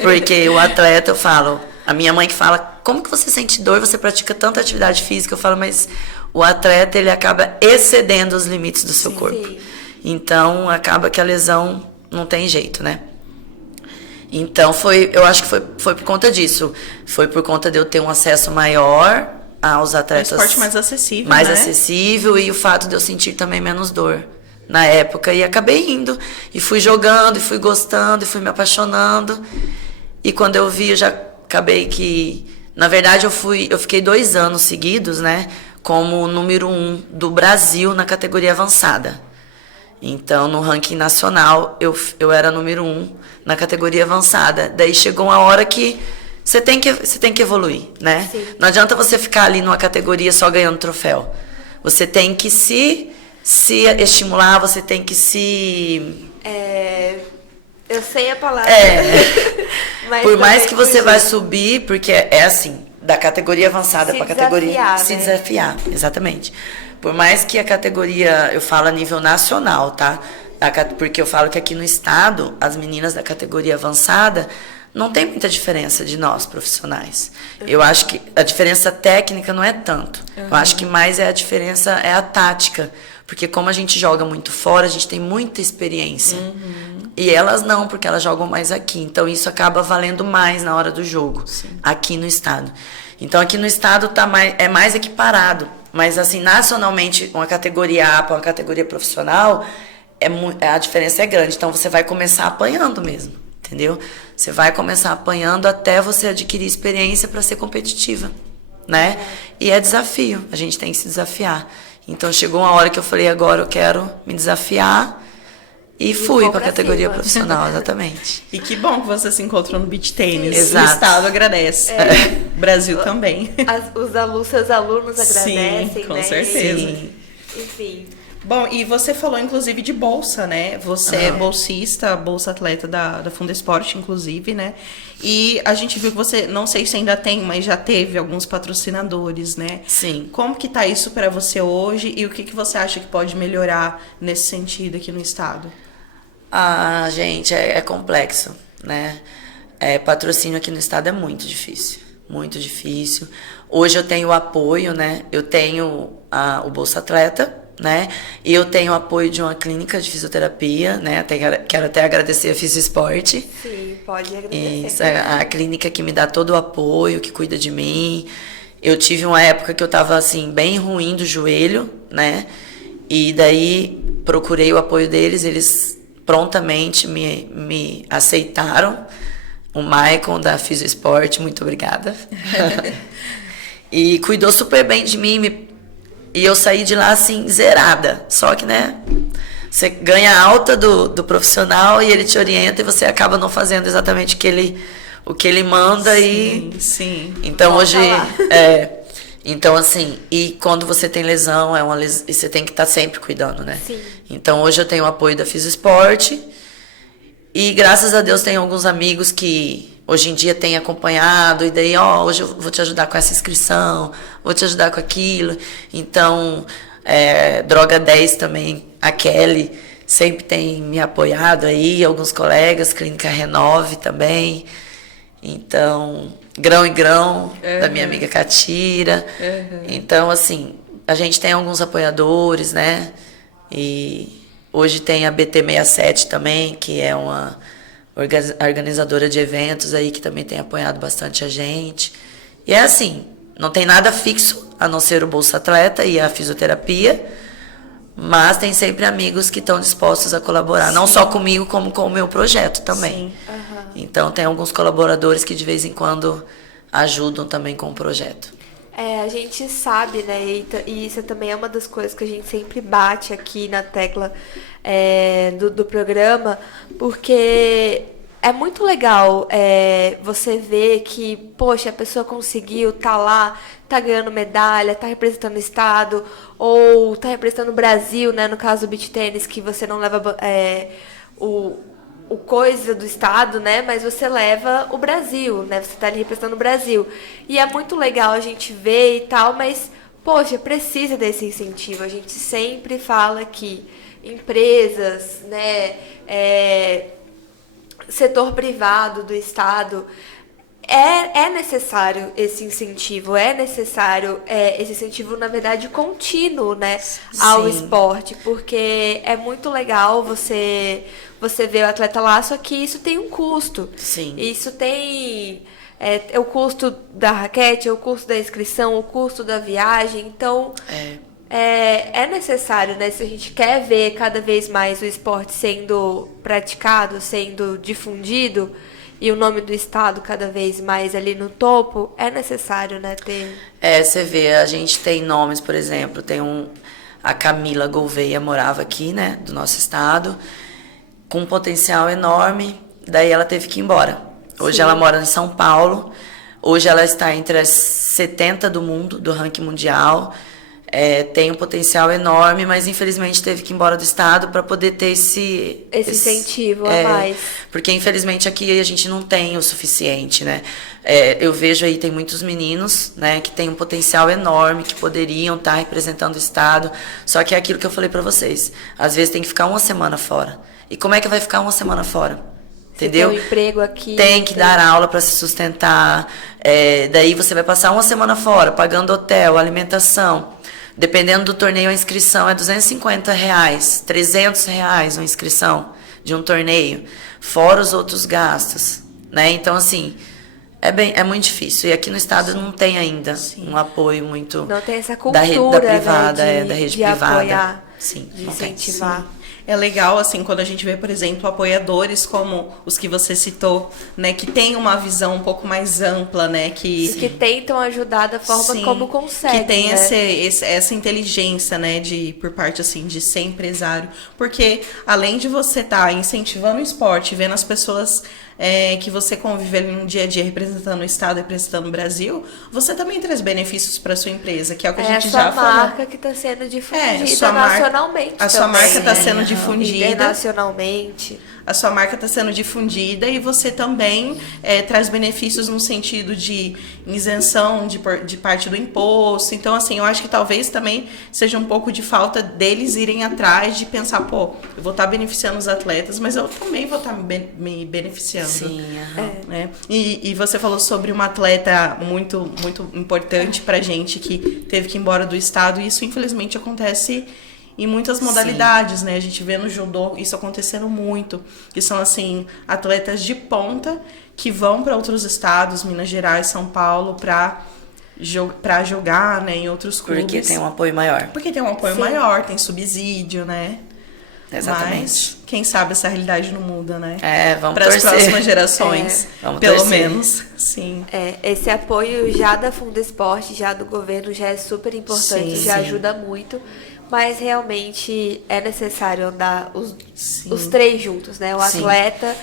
Porque o atleta, eu falo, a minha mãe que fala, como que você sente dor, você pratica tanta atividade física? Eu falo, mas o atleta, ele acaba excedendo os limites do seu corpo. Sim. Então, acaba que a lesão não tem jeito, né? Então eu acho que foi por conta disso. Foi por conta de eu ter um acesso maior aos atletas. Um esporte mais acessível, mais né? acessível, e o fato de eu sentir também menos dor na época. E acabei indo. E fui jogando, e fui gostando, e fui me apaixonando. E quando eu vi, eu já acabei que... Na verdade, eu fiquei 2 anos seguidos, né? Como número 1 do Brasil na categoria avançada. Então, no ranking nacional, eu era número 1 na categoria avançada. Daí chegou uma hora que você tem que evoluir, né? Sim. Não adianta você ficar ali numa categoria só ganhando troféu. Você tem que se estimular, você tem que se... Eu sei a palavra. Mas Por mais também que você vai subir, porque é assim, da categoria avançada Se para a categoria... desafiar, Se né? desafiar, exatamente. Por mais que a categoria, eu falo a nível nacional, tá? Porque eu falo que aqui no estado, as meninas da categoria avançada não tem muita diferença de nós, profissionais. Eu acho que a diferença técnica não é tanto. Eu acho que mais a diferença é a tática. Porque como a gente joga muito fora, a gente tem muita experiência. E elas não, porque elas jogam mais aqui. Então isso acaba valendo mais na hora do jogo, aqui no estado. Então aqui no estado é mais equiparado. Mas assim, nacionalmente, uma categoria A para uma categoria profissional, a diferença é grande. Então você vai começar apanhando mesmo, entendeu? Você vai começar apanhando até você adquirir experiência para ser competitiva, né? E é desafio, a gente tem que se desafiar. Então chegou uma hora que eu falei, agora eu quero me desafiar, e fui para a categoria profissional, exatamente. E que bom que você se encontrou no beach tênis. Exato. O estado agradece. O Brasil também. Seus alunos agradecem, Sim, com né? certeza. Sim. Enfim. Bom, e você falou inclusive de bolsa, né? Você é bolsista, bolsa atleta da Fundesporte, inclusive, né? E a gente viu que você, não sei se ainda tem, mas já teve alguns patrocinadores, né? Sim. Como que tá isso para você hoje e o que você acha que pode melhorar nesse sentido aqui no estado? Ah, gente, é complexo, né? Patrocínio aqui no estado é muito difícil, muito difícil. Hoje eu tenho o apoio, né? Eu tenho o Bolsa Atleta, né? E eu tenho o apoio de uma clínica de fisioterapia, né? Quero até agradecer a Fisioesporte. Sim, pode agradecer. Isso, a clínica que me dá todo o apoio, que cuida de mim. Eu tive uma época que eu estava assim, bem ruim do joelho, né? E daí procurei o apoio deles, eles prontamente me aceitaram. O Maicon da Fisioesporte, muito obrigada. E cuidou super bem de mim, e eu saí de lá assim, zerada. Só que, né, você ganha alta do profissional e ele te orienta e você acaba não fazendo exatamente o que ele manda. Sim. Então Volta hoje lá. Então assim, e quando você tem lesão, e você tem que estar sempre cuidando, né? Sim. Então hoje eu tenho o apoio da Fisioesporte e graças a Deus tenho alguns amigos que hoje em dia têm acompanhado, e daí, hoje eu vou te ajudar com essa inscrição, vou te ajudar com aquilo. Então, Droga 10 também, a Kelly sempre tem me apoiado aí, alguns colegas, Clínica Renove também. Então, Grão e Grão, da minha amiga Catira. Então, assim, a gente tem alguns apoiadores, né? E hoje tem a BT67 também, que é uma organizadora de eventos aí, que também tem apoiado bastante a gente. E é assim, não tem nada fixo, a não ser o Bolsa Atleta e a fisioterapia, mas tem sempre amigos que estão dispostos a colaborar, não só comigo, como com o meu projeto também. Então tem alguns colaboradores que de vez em quando ajudam também com o projeto. A gente sabe, né, e isso também é uma das coisas que a gente sempre bate aqui na tecla do programa, porque é muito legal você ver que, poxa, a pessoa conseguiu, tá lá, tá ganhando medalha, tá representando o estado, ou tá representando o Brasil, né, no caso do beach tênis, que você não leva o coisa do estado, né? Mas você leva o Brasil, né? Você tá ali representando o Brasil. E é muito legal a gente ver e tal, mas, poxa, precisa desse incentivo. A gente sempre fala que empresas, né? Setor privado do estado, é necessário esse incentivo, esse incentivo, na verdade, contínuo, né, ao Sim. esporte, porque é muito legal você ver o atleta lá, só que isso tem um custo. Sim. Isso tem o custo da raquete, o custo da inscrição, o custo da viagem, então é necessário, né, se a gente quer ver cada vez mais o esporte sendo praticado, sendo difundido, e o nome do estado cada vez mais ali no topo, é necessário, né, ter... Você vê, a gente tem nomes, por exemplo, a Camila Gouveia morava aqui, né, do nosso estado, com um potencial enorme, daí ela teve que ir embora. Hoje ela mora em São Paulo, hoje ela está entre as 70 do mundo, do ranking mundial, tem um potencial enorme, mas infelizmente teve que ir embora do estado para poder ter esse incentivo a mais. Porque infelizmente aqui a gente não tem o suficiente, né? Eu vejo aí, tem muitos meninos, né, que têm um potencial enorme, que poderiam estar representando o estado, só que é aquilo que eu falei para vocês, às vezes tem que ficar uma semana fora. E como é que vai ficar uma semana fora? Entendeu? Você tem um emprego aqui. Tem que dar aula para se sustentar. Daí você vai passar uma semana fora, pagando hotel, alimentação. Dependendo do torneio, a inscrição é R$250, R$300 uma inscrição de um torneio, fora os outros gastos, né? Então, assim, é muito difícil. E aqui no estado não tem ainda um apoio muito... Não tem essa da cultura, privada, né, da rede de privada. apoiar, Sim, de não tem. incentivar. É legal, assim, quando a gente vê, por exemplo, apoiadores como os que você citou, né? Que tem uma visão um pouco mais ampla, né? E que tentam ajudar da forma Sim, como conseguem, que tem né? essa inteligência, né, por parte, assim, de ser empresário. Porque, além de você estar incentivando o esporte, vendo as pessoas que você convive ali no dia a dia representando o estado, representando o Brasil, você também traz benefícios para sua empresa, que é o que a gente já falou. É a sua marca que está sendo difundida sua marca- nacionalmente a sua também, marca está né? sendo difundida. Internacionalmente. A sua marca está sendo difundida e você também traz benefícios no sentido de isenção de parte do imposto. Então, assim, eu acho que talvez também seja um pouco de falta deles irem atrás de pensar, pô, eu vou estar beneficiando os atletas, mas eu também vou estar me beneficiando. Sim, Né? E você falou sobre uma atleta muito, muito importante pra gente que teve que ir embora do estado, e isso infelizmente acontece em muitas modalidades, né? A gente vê no judô isso acontecendo muito, que são, assim, atletas de ponta que vão para outros estados, Minas Gerais, São Paulo, para jogar, né, em outros clubes. porque tem um apoio maior. Porque tem um apoio maior, tem subsídio, né? Exatamente. Mas, quem sabe essa realidade não muda, né? Vamos para as torcer. próximas gerações, Vamos pelo torcer. menos. Sim. Esse apoio já da Fundesporte, já do governo, já é super importante, Sim, já sim. ajuda muito. Mas realmente é necessário andar Sim. os três juntos, né? O Sim. atleta,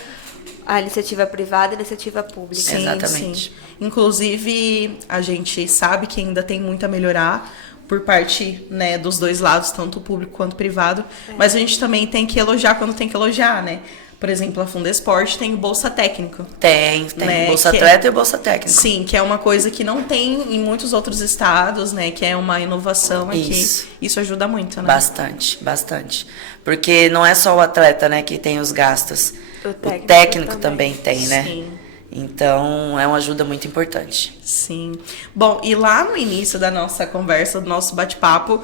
a iniciativa privada e a iniciativa pública. Sim, Exatamente. sim. Inclusive, a gente sabe que ainda tem muito a melhorar por parte, né, dos dois lados, tanto público quanto privado. Mas a gente também tem que elogiar quando tem que elogiar, né? Por exemplo, a Fundesporte tem o Bolsa Técnico. Tem Né, Bolsa que- Atleta e Bolsa Técnico. Sim, que é uma coisa que não tem em muitos outros estados, né? Que é uma inovação aqui. Isso ajuda muito, né? Bastante, bastante. Porque não é só o atleta, né, que tem os gastos. O O técnico técnico também. também tem, né? Sim. Então, é uma ajuda muito importante. Sim. Bom, e lá no início da nossa conversa, do nosso bate-papo,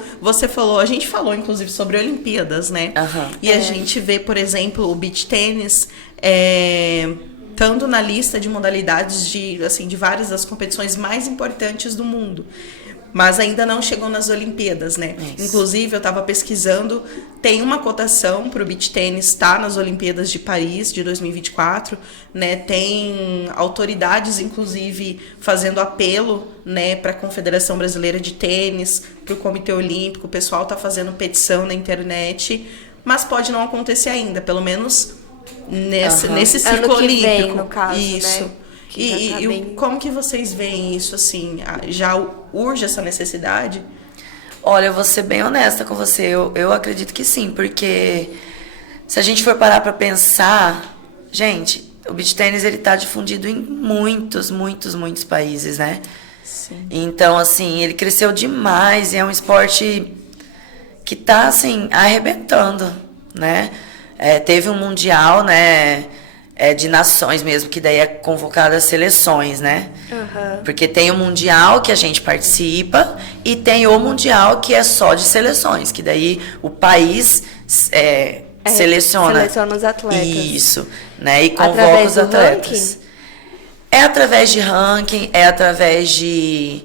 a gente falou inclusive sobre Olimpíadas, né? Aham. E a gente vê, por exemplo, o beach tênis estando na lista de modalidades de várias das competições mais importantes do mundo. Mas ainda não chegou nas Olimpíadas, né? Isso. Inclusive, eu estava pesquisando, tem uma cotação para o beach tênis estar nas Olimpíadas de Paris de 2024, né? Tem autoridades, inclusive, fazendo apelo, né, para a Confederação Brasileira de Tênis, para o Comitê Olímpico. O pessoal está fazendo petição na internet, mas pode não acontecer ainda, pelo menos nesse ciclo Ano que olímpico. vem, no caso, Isso. né? Que já tá bem- Como que vocês veem isso, assim? Já urge essa necessidade? Olha, eu vou ser bem honesta com você. Eu acredito que sim, porque se a gente for parar para pensar, gente, o beach tênis ele tá difundido em muitos países, né? Sim. Então, assim, ele cresceu demais e é um esporte que tá, assim, arrebentando, né? Teve um mundial, né? de nações mesmo, que daí é convocada as seleções, né? Aham. Porque tem o Mundial que a gente participa e tem o Mundial que é só de seleções, que daí o país seleciona os atletas. isso, né? E convoca Através os do atletas. ranking? É através de ranking, é através de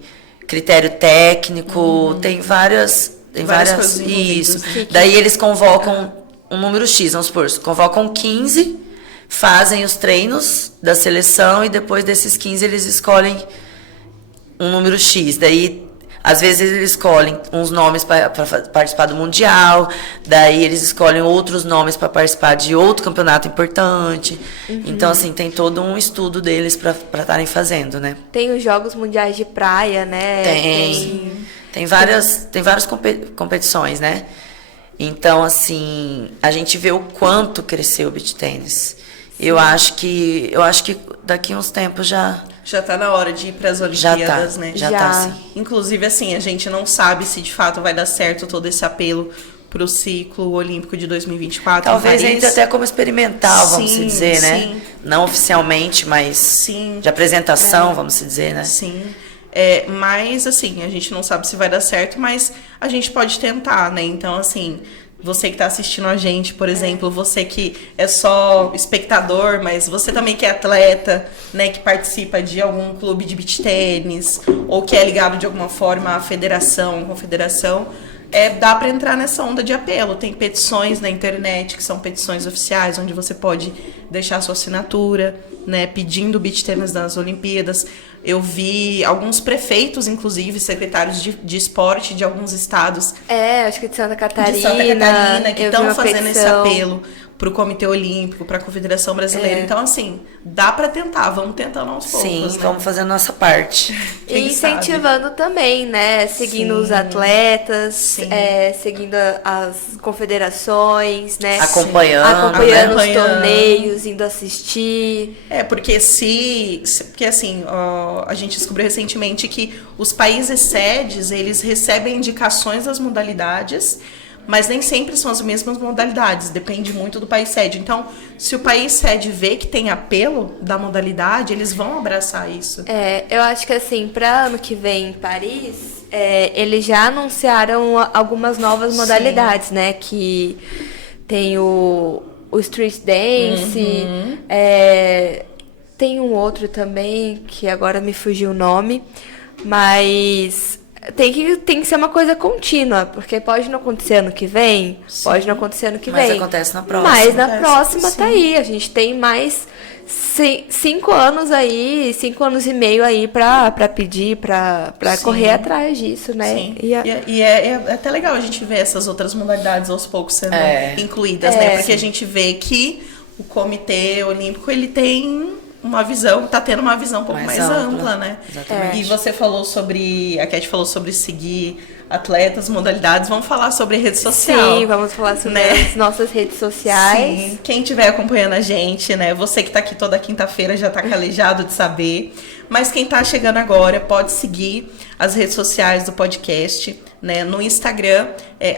critério técnico, tem várias coisas envolvidas, isso. né? Daí eles convocam um número X, vamos supor, convocam 15, fazem os treinos da seleção e depois desses 15 eles escolhem um número X. Daí, às vezes, eles escolhem uns nomes para participar do Mundial, daí eles escolhem outros nomes para participar de outro campeonato importante. Então, assim, tem todo um estudo deles para estarem fazendo, né? Tem os Jogos Mundiais de Praia, né? Tem várias competições, né? Então, assim, a gente vê o quanto cresceu o beach tênis. Eu acho que daqui uns tempos já tá na hora de ir para as Olimpíadas, né? Já tá, sim. Inclusive, assim, a gente não sabe se de fato vai dar certo todo esse apelo para o ciclo olímpico de 2024. Talvez ainda até como experimental, vamos se dizer, né? Sim. Não oficialmente, mas Sim. de apresentação, vamos se dizer, né? Sim. Mas, assim, a gente não sabe se vai dar certo, mas a gente pode tentar, né? Então, assim, você que está assistindo a gente, por exemplo, você que é só espectador, mas você também que é atleta, né, que participa de algum clube de beach tênis, ou que é ligado de alguma forma à federação, confederação, dá para entrar nessa onda de apelo. Tem petições na internet, que são petições oficiais, onde você pode deixar sua assinatura, né, pedindo o beach tênis nas Olimpíadas. Eu vi alguns prefeitos, inclusive, secretários de esporte de alguns estados. Acho que de Santa Catarina. De Santa Catarina, que estão fazendo esse petição. apelo para o Comitê Olímpico, para a Confederação Brasileira. Então, assim, dá para tentar, vamos tentando aos poucos. Sim, né? vamos fazer a nossa parte. E Quem incentivando também, né? Seguindo Sim. os atletas, Sim. Seguindo as confederações, né? Acompanhando, os torneios, indo assistir. Porque porque assim, a gente descobriu recentemente que os países sedes, eles recebem indicações das modalidades, mas nem sempre são as mesmas modalidades, depende muito do país sede. Então, se o país sede vê que tem apelo da modalidade, eles vão abraçar isso. Eu acho que assim, para ano que vem em Paris, eles já anunciaram algumas novas modalidades, né? Que tem o street dance, tem um outro também, que agora me fugiu o nome, mas tem que ser uma coisa contínua, porque pode não acontecer ano que vem, pode não acontecer ano que mas vem. acontece na próxima. Mas na Acontece, próxima sim. tá aí, a gente tem mais 5 anos aí, 5 anos e meio aí pra pedir, pra Sim. correr atrás disso, né? Sim. E é até legal a gente ver essas outras modalidades aos poucos sendo incluídas, né? Porque a gente vê que o Comitê Olímpico, ele tem uma visão, tá tendo uma visão um pouco mais ampla, né? Exatamente. E você falou a Cat falou sobre seguir atletas, modalidades, vamos falar sobre rede social. Sim, vamos falar sobre né? as nossas redes sociais. Sim, quem estiver acompanhando a gente, né? Você que tá aqui toda quinta-feira já tá calejado de saber. Mas quem tá chegando agora pode seguir as redes sociais do podcast, né? No Instagram é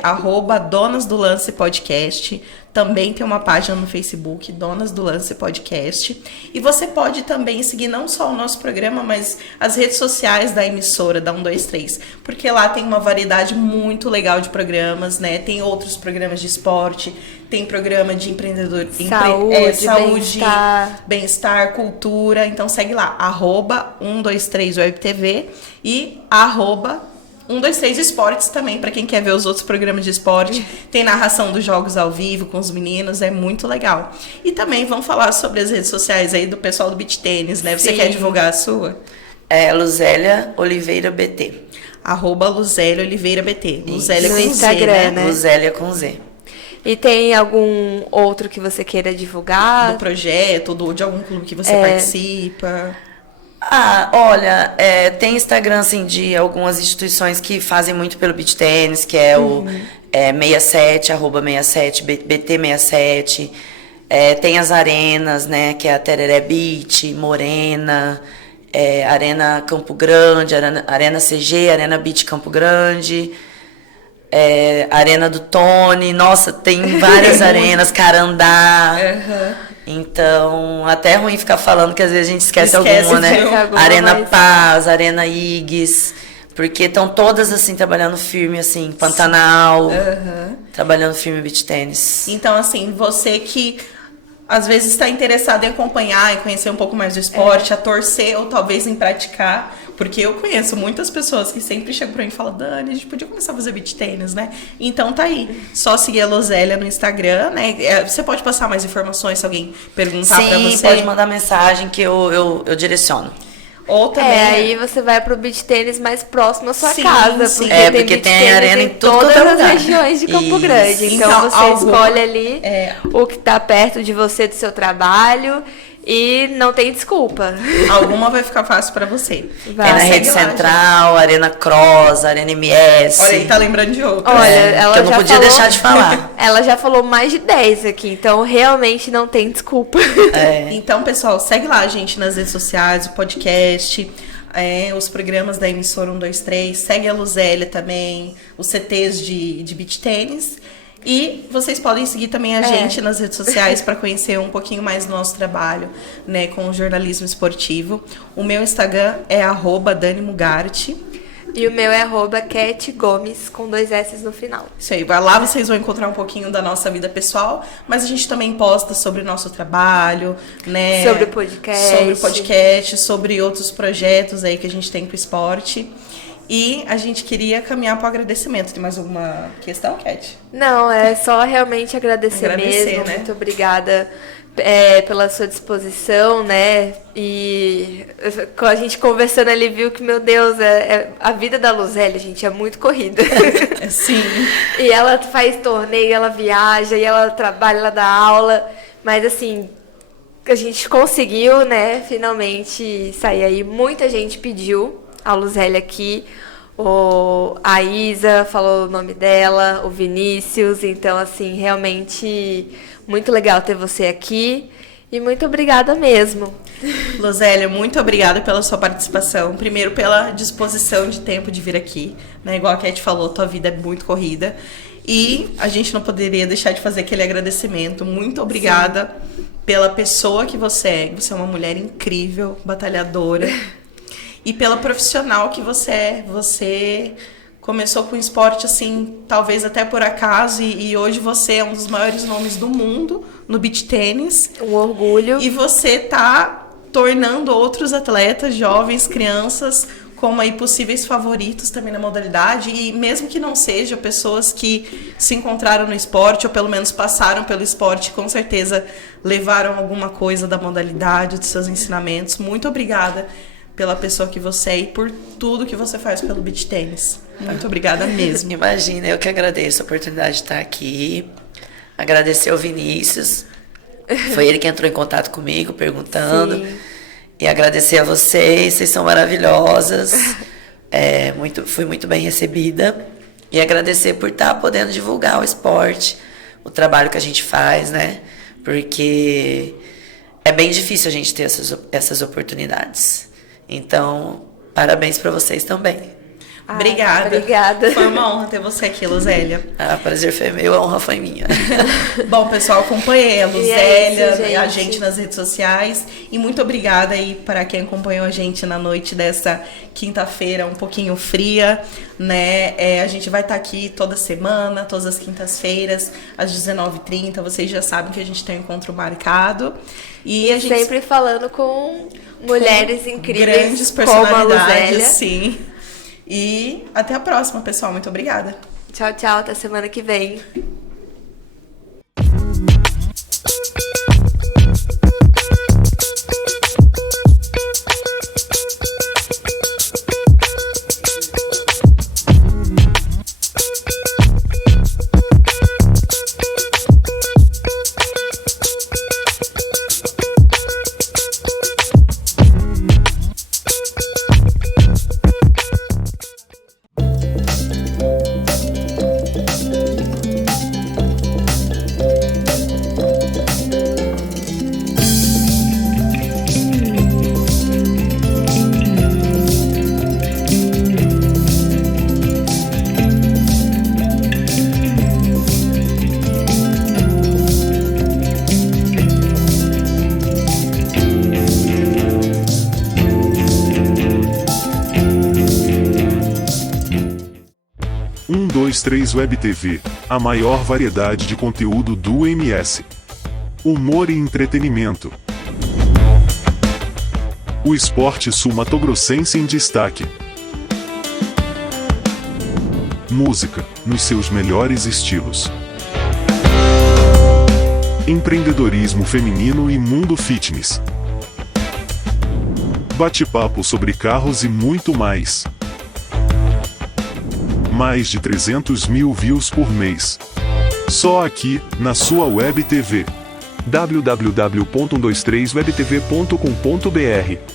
@donasdolancepodcast. Também tem uma página no Facebook, Donas do Lance Podcast. E você pode também seguir não só o nosso programa, mas as redes sociais da emissora, da 123. Porque lá tem uma variedade muito legal de programas, né? Tem outros programas de esporte, tem programa de empreendedor, saúde, bem-estar, cultura. Então segue lá, @123webtv e @123 Esportes também, para quem quer ver os outros programas de esporte. Tem narração dos jogos ao vivo com os meninos, é muito legal. E também vamos falar sobre as redes sociais aí do pessoal do beach tênis, né? Você quer divulgar a sua? Luzélia Oliveira BT. @Luzélia Oliveira BT. Luzélia No com Instagram, Z, né? Luzélia com Z. E tem algum outro que você queira divulgar? Do projeto, de algum clube que você participa? Olha, tem Instagram, assim, de algumas instituições que fazem muito pelo beach tênis, que é o 67, @67, BT67. Tem as arenas, né, que é a Tereré Beach, Morena, Arena Campo Grande, Arena CG, Arena Beach Campo Grande, Arena do Tony. Nossa, tem várias arenas, Carandá. Então, até é ruim ficar falando que às vezes a gente esquece Esquece alguma, né? de alguma, Arena mas- Paz, Arena Iggs, porque estão todas assim trabalhando firme, assim, Pantanal, trabalhando firme beach tênis. Então, assim, você que às vezes está interessado em acompanhar e conhecer um pouco mais do esporte, a torcer ou talvez em praticar, porque eu conheço muitas pessoas que sempre chegam pra mim e falam: Dani, a gente podia começar a fazer beach tênis, né? Então tá aí, só seguir a Luzélia no Instagram, né? Você pode passar mais informações se alguém perguntar pra Sim, você. pode mandar mensagem que eu direciono. Ou também... Aí você vai pro beach tênis mais próximo à sua Sim, casa. sim. Porque Porque beach tem tênis arena em tudo quanto todas é as lugar. regiões de Campo Isso. Grande. Então, Então, você alguma- escolhe ali É. o que tá perto de você, do seu trabalho. E não tem desculpa. Alguma vai ficar fácil pra você. Vai. É na Segue Rede lá, gente. Central, Arena Cross, Arena MS. Olha aí, tá lembrando de outra. Olha, É, ela que eu não já podia falou- deixar de falar. Ela já falou mais de 10 aqui, então realmente não tem desculpa. É. Então, pessoal, segue lá a gente nas redes sociais, o podcast, os programas da emissora 123, segue a Luzélia também, os CTs de beach tênis. E vocês podem seguir também a gente nas redes sociais para conhecer um pouquinho mais do nosso trabalho, né, com o jornalismo esportivo. O meu Instagram é @DaniMugarte. E o meu é @CatGomes, com 2 S no final. Isso aí, vai lá, vocês vão encontrar um pouquinho da nossa vida pessoal, mas a gente também posta sobre o nosso trabalho, né? Sobre o podcast. Sobre o podcast, sobre outros projetos aí que a gente tem pro esporte. E a gente queria caminhar para o agradecimento. Tem mais alguma questão, Cat? Não, é só realmente agradecer Agradecer, mesmo. né? Muito obrigada pela sua disposição, né? E com a gente conversando ali, viu que, meu Deus, a vida da Luzélia, gente, é muito corrida. Sim. E ela faz torneio, ela viaja, e ela trabalha, ela dá aula. Mas, assim, a gente conseguiu, né, finalmente sair aí. Muita gente pediu a Luzélia aqui. A Isa falou o nome dela, o Vinícius. Então, assim, realmente muito legal ter você aqui. E muito obrigada mesmo. Luzélia, muito obrigada pela sua participação. Primeiro, pela disposição de tempo de vir aqui. Né? Igual a Cat falou, tua vida é muito corrida. E a gente não poderia deixar de fazer aquele agradecimento. Muito obrigada pela pessoa que você é. Você é uma mulher incrível, batalhadora. E pela profissional que você é. Você começou com o esporte, assim, talvez até por acaso. E hoje você é um dos maiores nomes do mundo no beach tênis. Um orgulho. E você tá tornando outros atletas, jovens, crianças, como aí possíveis favoritos também na modalidade. E mesmo que não sejam pessoas que se encontraram no esporte, ou pelo menos passaram pelo esporte, com certeza levaram alguma coisa da modalidade, dos seus ensinamentos. Muito obrigada pela pessoa que você é e por tudo que você faz pelo beach tênis. Muito obrigada mesmo. Imagina, eu que agradeço a oportunidade de estar aqui. Agradecer ao Vinícius. Foi ele que entrou em contato comigo, perguntando. Sim. E agradecer a vocês são maravilhosas. Fui muito bem recebida. E agradecer por estar podendo divulgar o esporte, o trabalho que a gente faz, né? Porque é bem difícil a gente ter essas oportunidades. Então, parabéns para vocês também. Obrigada. Obrigada. Foi uma honra ter você aqui, Luzélia. Prazer foi meu, a honra foi minha. Bom, pessoal, acompanhei a E é Luzélia, isso, a gente. gente nas redes sociais. E muito obrigada aí para quem acompanhou a gente na noite dessa quinta-feira, um pouquinho fria, né? A gente vai estar aqui toda semana, todas as quintas-feiras, às 19h30. Vocês já sabem que a gente tem um encontro marcado. E a gente Sempre falando com mulheres incríveis, grandes como a personalidades, Luzélia. sim. E até a próxima, pessoal. Muito obrigada. Tchau, tchau. Até semana que vem. 123 Web TV, a maior variedade de conteúdo do MS. Humor e entretenimento. O esporte sul-mato-grossense em destaque. Música, nos seus melhores estilos. Empreendedorismo feminino e mundo fitness. Bate-papo sobre carros e muito mais. Mais de 300 mil views por mês. Só aqui, na sua Web TV. www.123webtv.com.br